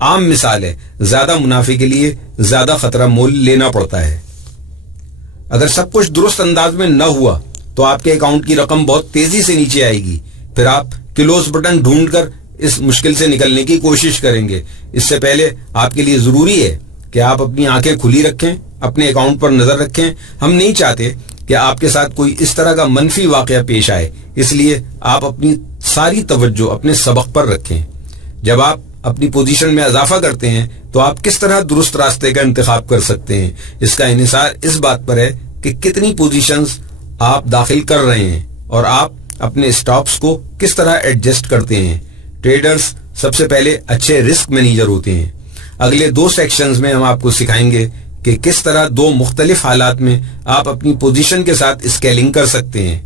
عام مثال ہے، زیادہ منافع کے لیے زیادہ خطرہ مول لینا پڑتا ہے۔ اگر سب کچھ درست انداز میں نہ ہوا تو آپ کے اکاؤنٹ کی رقم بہت تیزی سے نیچے آئے گی، پھر آپ کلوز بٹن ڈھونڈ کر اس مشکل سے نکلنے کی کوشش کریں گے۔ اس سے پہلے آپ کے لیے ضروری ہے کہ آپ اپنی آنکھیں کھلی رکھیں، اپنے اکاؤنٹ پر نظر رکھیں۔ ہم نہیں چاہتے کہ آپ کے ساتھ کوئی اس طرح کا منفی واقعہ پیش آئے، اس لیے آپ اپنی ساری توجہ اپنے سبق پر رکھیں۔ جب آپ اپنی پوزیشن میں اضافہ کرتے ہیں تو آپ کس طرح درست راستے کا انتخاب کر سکتے ہیں، اس کا انحصار اس بات پر ہے کہ کتنی پوزیشنز آپ داخل کر رہے ہیں اور آپ اپنے سٹاپس کو کس طرح ایڈجسٹ کرتے ہیں۔ ٹریڈرز سب سے پہلے اچھے رسک مینیجر ہوتے ہیں۔ اگلے 2 سیکشنز میں ہم آپ کو سکھائیں گے کہ کس طرح 2 مختلف حالات میں آپ اپنی پوزیشن کے ساتھ اسکیلنگ کر سکتے ہیں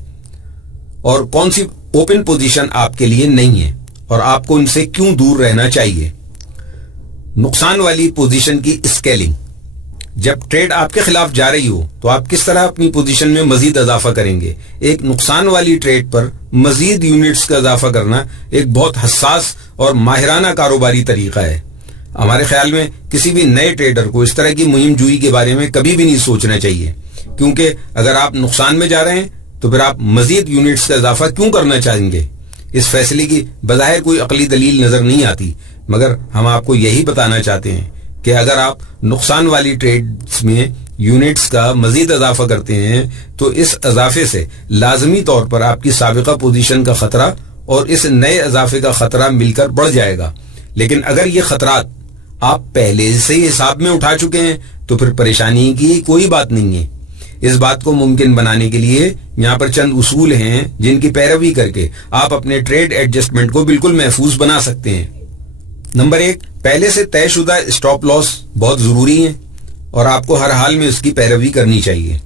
اور کون سی اوپن پوزیشن آپ کے لیے نہیں ہے اور آپ کو ان سے کیوں دور رہنا چاہیے۔ نقصان والی پوزیشن کی اسکیلنگ: جب ٹریڈ آپ کے خلاف جا رہی ہو تو آپ کس طرح اپنی پوزیشن میں مزید اضافہ کریں گے۔ ایک نقصان والی ٹریڈ پر مزید یونٹس کا اضافہ کرنا ایک بہت حساس اور ماہرانہ کاروباری طریقہ ہے۔ ہمارے خیال میں کسی بھی نئے ٹریڈر کو اس طرح کی مہم جوئی کے بارے میں کبھی بھی نہیں سوچنا چاہیے، کیونکہ اگر آپ نقصان میں جا رہے ہیں تو پھر آپ مزید یونٹس کا اضافہ کیوں کرنا چاہیں گے۔ اس فیصلے کی بظاہر کوئی عقلی دلیل نظر نہیں آتی، مگر ہم آپ کو یہی بتانا چاہتے ہیں کہ اگر آپ نقصان والی ٹریڈز میں یونٹس کا مزید اضافہ کرتے ہیں تو اس اضافے سے لازمی طور پر آپ کی سابقہ پوزیشن کا خطرہ اور اس نئے اضافے کا خطرہ مل کر بڑھ جائے گا۔ لیکن اگر یہ خطرات آپ پہلے سے ہی حساب میں اٹھا چکے ہیں تو پھر پریشانی کی کوئی بات نہیں ہے۔ اس بات کو ممکن بنانے کے لیے یہاں پر چند اصول ہیں جن کی پیروی کر کے آپ اپنے ٹریڈ ایڈجسٹمنٹ کو بالکل محفوظ بنا سکتے ہیں۔ نمبر 1، پہلے سے طے شدہ اسٹاپ لاس بہت ضروری ہیں اور آپ کو ہر حال میں اس کی پیروی کرنی چاہیے۔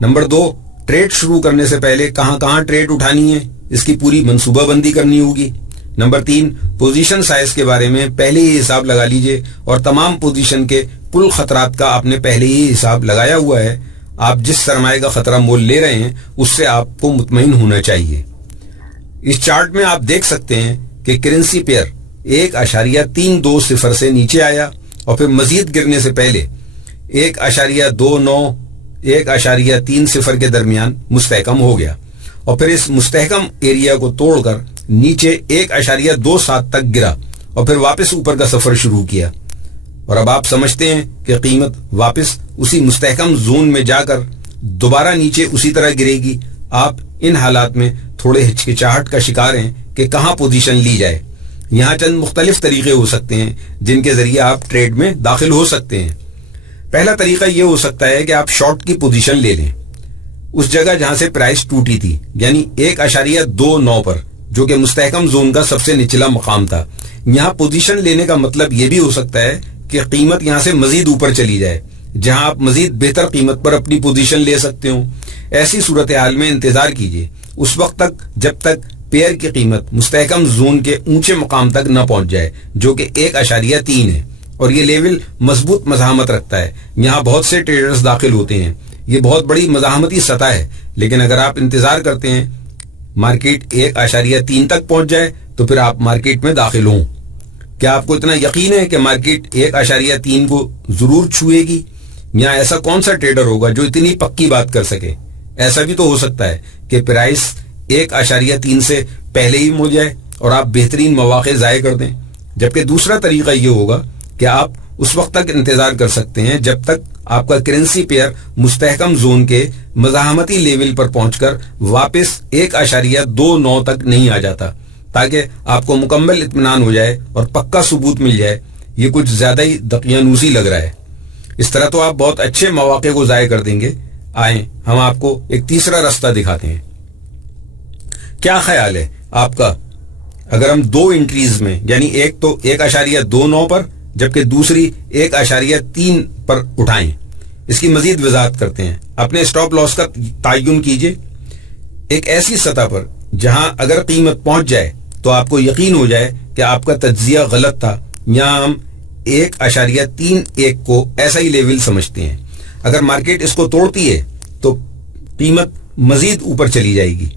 نمبر 2، ٹریڈ شروع کرنے سے پہلے کہاں کہاں ٹریڈ اٹھانی ہے اس کی پوری منصوبہ بندی کرنی ہوگی۔ نمبر 3، پوزیشن سائز کے بارے میں پہلے ہی حساب لگا لیجئے اور تمام پوزیشن کے کل خطرات کا آپ نے پہلے ہی حساب لگایا ہوا ہے۔ آپ جس سرمایہ کا خطرہ مول لے رہے ہیں اس سے آپ کو مطمئن ہونا چاہیے۔ اس چارٹ میں آپ دیکھ سکتے ہیں کہ کرنسی پیئر 1.320 سے نیچے آیا اور پھر مزید گرنے سے پہلے 1.29 1.30 کے درمیان مستحکم ہو گیا اور پھر اس مستحکم ایریا کو توڑ کر نیچے 1.27 تک گرا اور پھر واپس اوپر کا سفر شروع کیا، اور اب آپ سمجھتے ہیں کہ قیمت واپس اسی مستحکم زون میں جا کر دوبارہ نیچے اسی طرح گرے گی۔ آپ ان حالات میں تھوڑے ہچکچاہٹ کا شکار ہیں کہ کہاں پوزیشن لی جائے۔ یہاں چند مختلف طریقے ہو سکتے ہیں جن کے ذریعے آپ ٹریڈ میں داخل ہو سکتے ہیں۔ پہلا طریقہ یہ ہو سکتا ہے کہ آپ شارٹ کی پوزیشن لے لیں اس جگہ جہاں سے پرائس ٹوٹی تھی، یعنی 1.29 پر، جو کہ مستحکم زون کا سب سے نچلا مقام تھا۔ یہاں پوزیشن لینے کا مطلب یہ بھی ہو سکتا ہے کہ قیمت یہاں سے مزید اوپر چلی جائے جہاں آپ مزید بہتر قیمت پر اپنی پوزیشن لے سکتے ہوں۔ ایسی صورتحال میں انتظار کیجیے اس وقت تک جب تک پیئر کی قیمت مستحکم زون کے اونچے مقام تک نہ پہنچ جائے جو کہ 1.3 ہے، اور یہ لیول مضبوط مزاحمت رکھتا ہے۔ یہاں بہت سے ٹریڈرز داخل ہوتے ہیں، یہ بہت بڑی مزاحمتی سطح ہے، لیکن اگر آپ انتظار کرتے ہیں مارکیٹ 1.3 تک پہنچ جائے تو پھر آپ مارکیٹ میں داخل ہوں۔ کیا آپ کو اتنا یقین ہے کہ مارکیٹ 1.3 کو ضرور چھوئے گی؟ یہاں ایسا کون سا ٹریڈر ہوگا جو اتنی پکی بات کر سکے؟ ایسا بھی تو ہو سکتا ہے کہ پرائس 1.3 سے پہلے ہی مل جائے اور آپ بہترین مواقع ضائع کر دیں، جبکہ دوسرا طریقہ یہ ہوگا کہ آپ اس وقت تک انتظار کر سکتے ہیں جب تک آپ کا کرنسی پیئر مستحکم زون کے مزاحمتی لیول پر پہنچ کر واپس 1.29 تک نہیں آ جاتا، تاکہ آپ کو مکمل اطمینان ہو جائے اور پکا ثبوت مل جائے۔ یہ کچھ زیادہ ہی دقیانوسی لگ رہا ہے۔ اس طرح تو آپ بہت اچھے مواقع کو ضائع کر دیں گے۔ آئیں ہم آپ کو ایک تیسرا راستہ دکھاتے ہیں۔ کیا خیال ہے آپ کا اگر ہم 2 انٹریز میں، یعنی ایک تو 1.29 پر جبکہ دوسری 1.3 پر اٹھائیں؟ اس کی مزید وضاحت کرتے ہیں۔ اپنے سٹاپ لاس کا تعین کیجئے ایک ایسی سطح پر جہاں اگر قیمت پہنچ جائے تو آپ کو یقین ہو جائے کہ آپ کا تجزیہ غلط تھا۔ یہاں ہم 1.31 کو ایسا ہی لیول سمجھتے ہیں۔ اگر مارکیٹ اس کو توڑتی ہے تو قیمت مزید اوپر چلی جائے گی۔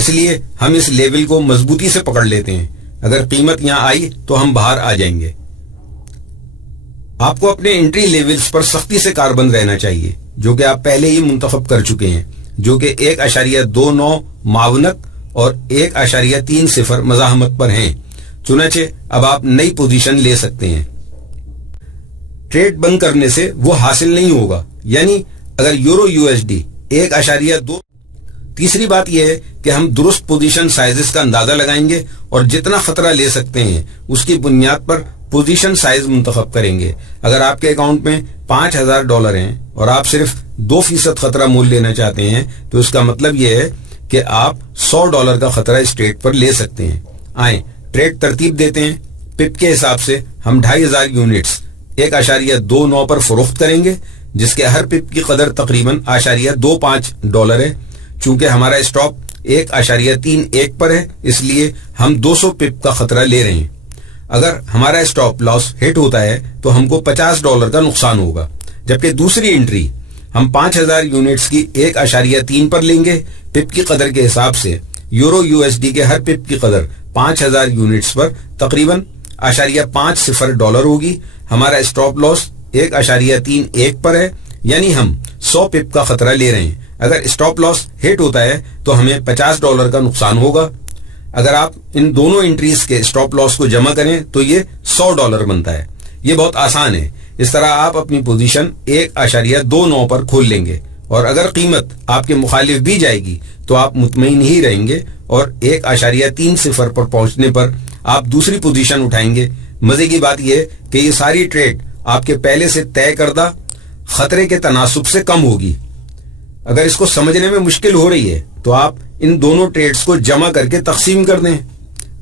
اس لیے ہم اس لیول کو مضبوطی سے پکڑ لیتے ہیں. اگر قیمت یہاں آئی تو ہم باہر آ جائیں گے. آپ کو اپنے انٹری لیولز پر سختی سے کاربند رہنا چاہیے جو کہ آپ پہلے ہی منتخب کر چکے ہیں، جو کہ 1.29 معاونت اور 1.30 مزاحمت پر ہیں. چنانچہ اب آپ نئی پوزیشن لے سکتے ہیں. ٹریڈ بند کرنے سے وہ حاصل نہیں ہوگا، یعنی اگر یورو USD 1.2. تیسری بات یہ ہے کہ ہم درست پوزیشن سائزز کا اندازہ لگائیں گے اور جتنا خطرہ لے سکتے ہیں اس کی بنیاد پر پوزیشن سائز منتخب کریں گے. اگر آپ کے اکاؤنٹ میں $5,000 ہیں اور آپ صرف 2% خطرہ مول لینا چاہتے ہیں تو اس کا مطلب یہ ہے کہ آپ $100 کا خطرہ اس ٹریڈ پر لے سکتے ہیں. آئیں ٹریڈ ترتیب دیتے ہیں. پپ کے حساب سے ہم 2,500 یونٹس 1.29 پر فروخت کریں گے، جس کے ہر پپ کی قدر تقریباً $0.25 ہے. چونکہ ہمارا اسٹاپ 1.31 پر ہے اس لیے ہم 200 پپ کا خطرہ لے رہے ہیں. اگر ہمارا اسٹاپ لاس ہٹ ہوتا ہے تو ہم کو $50 کا نقصان ہوگا. جبکہ دوسری انٹری ہم 5,000 یونٹس کی 1.3 پر لیں گے. پپ کی قدر کے حساب سے یورو USD کے ہر پپ کی قدر 5,000 یونٹس پر تقریباً $0.50 ہوگی. ہمارا اسٹاپ لاس 1.31 پر ہے، یعنی ہم 100 پپ کا خطرہ لے رہے ہیں. اگر اسٹاپ لاس ہٹ ہوتا ہے تو ہمیں $50 کا نقصان ہوگا. اگر آپ ان دونوں انٹریز کے اسٹاپ لاس کو جمع کریں تو یہ $100 بنتا ہے. یہ بہت آسان ہے. اس طرح آپ اپنی پوزیشن 1.29 پر کھول لیں گے اور اگر قیمت آپ کے مخالف بھی جائے گی تو آپ مطمئن ہی رہیں گے اور 1.30 پر پہنچنے پر آپ دوسری پوزیشن اٹھائیں گے. مزے کی بات یہ کہ یہ ساری ٹریڈ آپ کے پہلے سے طے کردہ خطرے کے تناسب سے کم ہوگی. اگر اس کو سمجھنے میں مشکل ہو رہی ہے تو آپ ان دونوں ٹریڈز کو جمع کر کے تقسیم کر دیں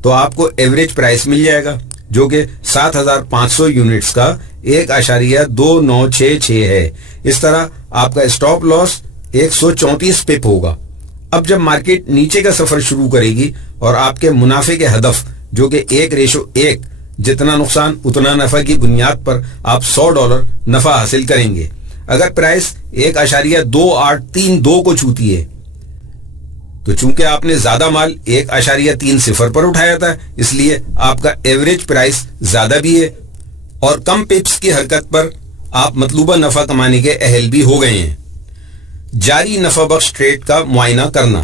تو آپ کو ایوریج پرائس مل جائے گا جو کہ 7,500 یونٹس کا 1.2966 ہے. اس طرح آپ کا اسٹاپ لاس 134 پپ ہوگا. اب جب مارکیٹ نیچے کا سفر شروع کرے گی اور آپ کے منافع کے ہدف جو کہ 1:1 جتنا نقصان اتنا نفع کی بنیاد پر آپ $100 نفع حاصل کریں گے. اگر پرائس 1.2832 کو چھوتی ہے تو چونکہ آپ نے زیادہ مال 1.30 پر اٹھایا تھا اس لیے آپ کا ایوریج پرائس زیادہ بھی ہے اور کم پپس کی حرکت پر آپ مطلوبہ نفع کمانے کے اہل بھی ہو گئے ہیں. جاری نفع بخش ٹریڈ کا معائنہ کرنا.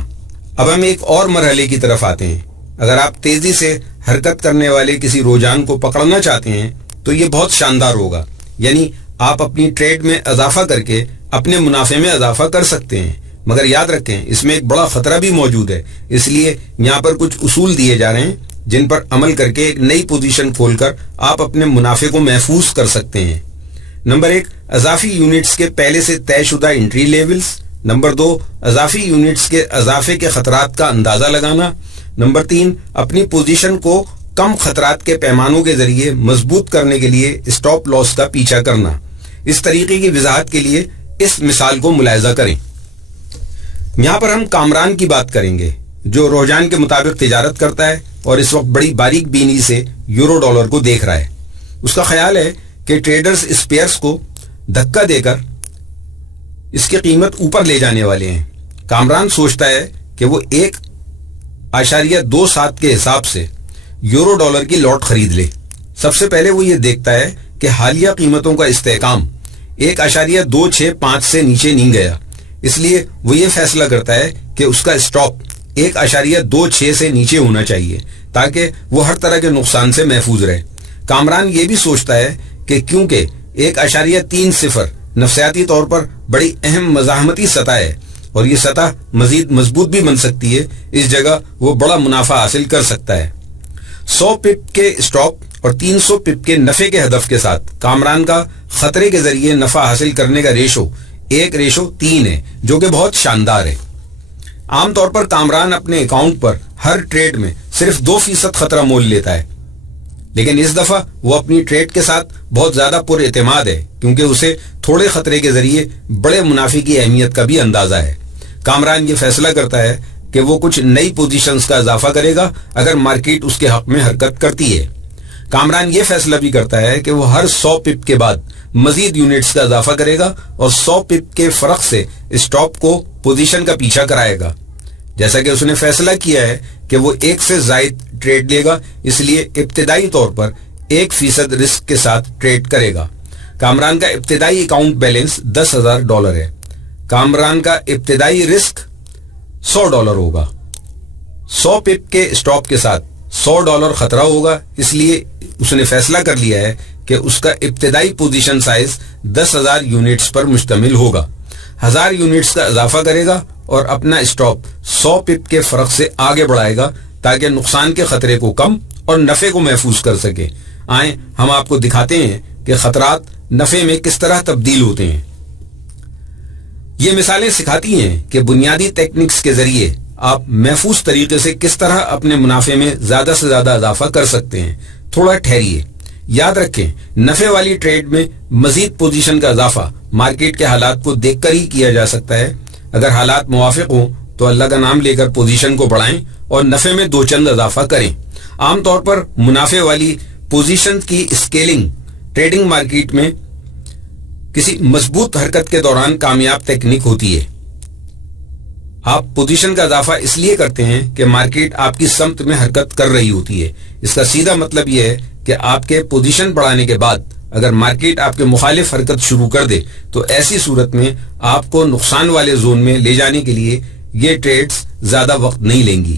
اب ہم ایک اور مرحلے کی طرف آتے ہیں. اگر آپ تیزی سے حرکت کرنے والے کسی رجحان کو پکڑنا چاہتے ہیں تو یہ بہت شاندار ہوگا، یعنی آپ اپنی ٹریڈ میں اضافہ کر کے اپنے منافع میں اضافہ کر سکتے ہیں. مگر یاد رکھیں اس میں ایک بڑا خطرہ بھی موجود ہے، اس لیے یہاں پر کچھ اصول دیے جا رہے ہیں جن پر عمل کر کے ایک نئی پوزیشن کھول کر آپ اپنے منافع کو محفوظ کر سکتے ہیں. نمبر 1، اضافی یونٹس کے پہلے سے طے شدہ انٹری لیولز. نمبر 2، اضافی یونٹس کے اضافے کے خطرات کا اندازہ لگانا. نمبر 3، اپنی پوزیشن کو کم خطرات کے پیمانوں کے ذریعے مضبوط کرنے کے لیے اسٹاپ لاس کا پیچھا کرنا. اس طریقے کی وضاحت کے لیے اس مثال کو ملاحظہ کریں. یہاں پر ہم کامران کی بات کریں گے جو رجحان کے مطابق تجارت کرتا ہے اور اس وقت بڑی باریک بینی سے یورو ڈالر کو دیکھ رہا ہے. اس کا خیال ہے کہ ٹریڈرز اس پیئرز کو دھکا دے کر اس کی قیمت اوپر لے جانے والے ہیں. کامران سوچتا ہے کہ وہ 1.27 کے حساب سے یورو ڈالر کی لاٹ خرید لے. سب سے پہلے وہ یہ دیکھتا ہے کہ حالیہ قیمتوں کا استحکام 1.265 سے نیچے نہیں گیا، اس لیے وہ یہ فیصلہ کرتا ہے کہ اس کا اسٹاپ 1.26 سے نیچے ہونا چاہیے تاکہ وہ ہر طرح کے نقصان سے محفوظ رہے. کامران یہ بھی سوچتا ہے کہ کیونکہ 1.30 نفسیاتی طور پر بڑی اہم مزاحمتی سطح ہے اور یہ سطح مزید مضبوط بھی بن سکتی ہے، اس جگہ وہ بڑا منافع حاصل کر سکتا ہے. 100 پپ کے اسٹاپ اور 300 پپ کے نفع کے ہدف کے ساتھ کامران کا خطرے کے ذریعے نفع حاصل کرنے کا ریشو 1:3 ہے جو کہ بہت شاندار ہے. عام طور پر کامران اپنے اکاؤنٹ پر ہر ٹریڈ میں صرف 2% خطرہ مول لیتا ہے، لیکن اس دفعہ وہ اپنی ٹریڈ کے ساتھ بہت زیادہ پر اعتماد ہے کیونکہ اسے تھوڑے خطرے کے ذریعے بڑے منافع کی اہمیت کا بھی اندازہ ہے. کامران یہ فیصلہ کرتا ہے کہ وہ کچھ نئی پوزیشنز کا اضافہ کرے گا اگر مارکیٹ اس کے حق میں حرکت کرتی ہے. کامران یہ فیصلہ بھی کرتا ہے کہ وہ ہر 100 پپ کے بعد مزید یونٹس کا اضافہ کرے گا اور 100 پپ کے فرق سے اسٹاپ کو پوزیشن کا پیچھا کرائے گا. جیسا کہ اس نے فیصلہ کیا ہے کہ وہ ایک سے زائد ٹریڈ لے گا، اس لیے ابتدائی طور پر 1% رسک کے ساتھ ٹریڈ کرے گا۔ کامران کا ابتدائی اکاؤنٹ بیلنس $10,000 ہے۔ کامران کا ابتدائی رسک $100 ہوگا۔ 100 پپ کے اسٹاپ کے ساتھ $100 خطرہ ہوگا، اس لیے اس نے فیصلہ کر لیا ہے کہ اس کا ابتدائی پوزیشن سائز 10,000 یونٹس پر مشتمل ہوگا۔ 1000 یونٹس کا اضافہ کرے گا اور اپنا اسٹاپ 100 پپ کے فرق سے آگے بڑھائے گا تاکہ نقصان کے خطرے کو کم اور نفع کو محفوظ کر سکے۔ آئیں ہم آپ کو دکھاتے ہیں کہ خطرات نفع میں کس طرح تبدیل ہوتے ہیں۔ یہ مثالیں سکھاتی ہیں کہ بنیادی ٹیکنکس کے ذریعے آپ محفوظ طریقے سے کس طرح اپنے منافع میں زیادہ سے زیادہ اضافہ کر سکتے ہیں۔ تھوڑا ٹھہریے، یاد رکھیں نفع والی ٹریڈ میں مزید پوزیشن کا اضافہ مارکیٹ کے حالات کو دیکھ کر ہی کیا جا سکتا ہے۔ اگر حالات موافق ہوں تو اللہ کا نام لے کر پوزیشن کو بڑھائیں اور نفع میں 2 چند اضافہ کریں۔ عام طور پر منافع والی پوزیشن کی اسکیلنگ ٹریڈنگ مارکیٹ میں کسی مضبوط حرکت کے دوران کامیاب تکنیک ہوتی ہے۔ آپ پوزیشن کا اضافہ اس لیے کرتے ہیں کہ مارکیٹ آپ کی سمت میں حرکت کر رہی ہوتی ہے۔ اس کا سیدھا مطلب یہ ہے کہ آپ کے پوزیشن بڑھانے کے بعد اگر مارکیٹ آپ کے مخالف حرکت شروع کر دے تو ایسی صورت میں آپ کو نقصان والے زون میں لے جانے کے لیے یہ ٹریڈز زیادہ وقت نہیں لیں گی۔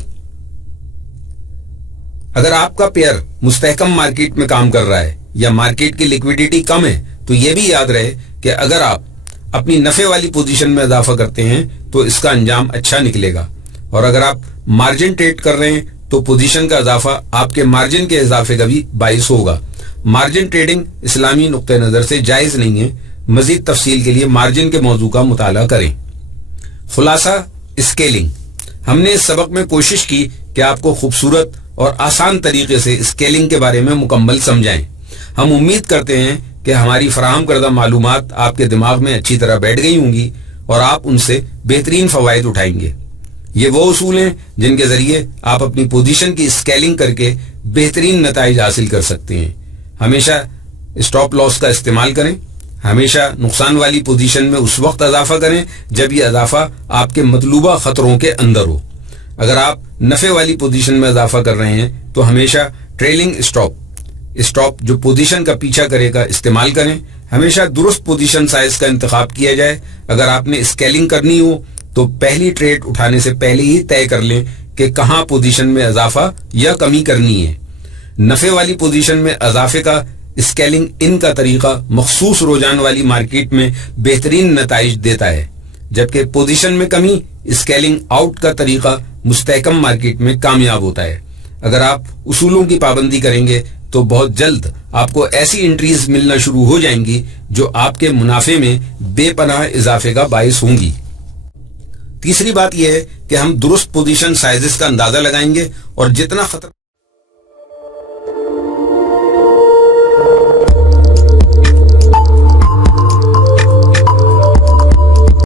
اگر آپ کا پیئر مستحکم مارکیٹ میں کام کر رہا ہے یا مارکیٹ کی لیکویڈیٹی کم ہے تو یہ بھی یاد رہے کہ اگر آپ اپنی نفع والی پوزیشن میں اضافہ کرتے ہیں تو اس کا انجام اچھا نکلے گا، اور اگر آپ مارجن ٹریڈ کر رہے ہیں تو پوزیشن کا اضافہ آپ کے مارجن کے اضافے کا بھی باعث ہوگا۔ مارجن ٹریڈنگ اسلامی نقطہ نظر سے جائز نہیں ہے۔ مزید تفصیل کے لیے مارجن کے موضوع کا مطالعہ کریں۔ خلاصہ اسکیلنگ۔ ہم نے اس سبق میں کوشش کی کہ آپ کو خوبصورت اور آسان طریقے سے اسکیلنگ کے بارے میں مکمل سمجھائیں۔ ہم امید کرتے ہیں کہ ہماری فراہم کردہ معلومات آپ کے دماغ میں اچھی طرح بیٹھ گئی ہوں گی اور آپ ان سے بہترین فوائد اٹھائیں گے۔ یہ وہ اصول ہیں جن کے ذریعے آپ اپنی پوزیشن کی اسکیلنگ کر کے بہترین نتائج حاصل کر سکتے ہیں۔ ہمیشہ اسٹاپ لاس کا استعمال کریں۔ ہمیشہ نقصان والی پوزیشن میں اس وقت اضافہ کریں جب یہ اضافہ آپ کے مطلوبہ خطروں کے اندر ہو۔ اگر آپ نفع والی پوزیشن میں اضافہ کر رہے ہیں تو ہمیشہ ٹریلنگ اسٹاپ جو پوزیشن کا پیچھا کرے گا استعمال کریں۔ ہمیشہ درست پوزیشن سائز کا انتخاب کیا جائے۔ اگر آپ نے اسکیلنگ کرنی ہو تو پہلی ٹریڈ اٹھانے سے پہلے ہی طے کر لیں کہ کہاں پوزیشن میں اضافہ یا کمی کرنی ہے۔ نفع والی پوزیشن میں اضافے کا اسکیلنگ ان کا طریقہ مخصوص رجحان والی مارکیٹ میں بہترین نتائج دیتا ہے، جبکہ پوزیشن میں کمی اسکیلنگ آؤٹ کا طریقہ مستحکم مارکیٹ میں کامیاب ہوتا ہے۔ اگر آپ اصولوں کی پابندی کریں گے تو بہت جلد آپ کو ایسی انٹریز ملنا شروع ہو جائیں گی جو آپ کے منافع میں بے پناہ اضافے کا باعث ہوں گی۔ تیسری بات یہ ہے کہ ہم درست پوزیشن سائزز کا اندازہ لگائیں گے اور جتنا خطر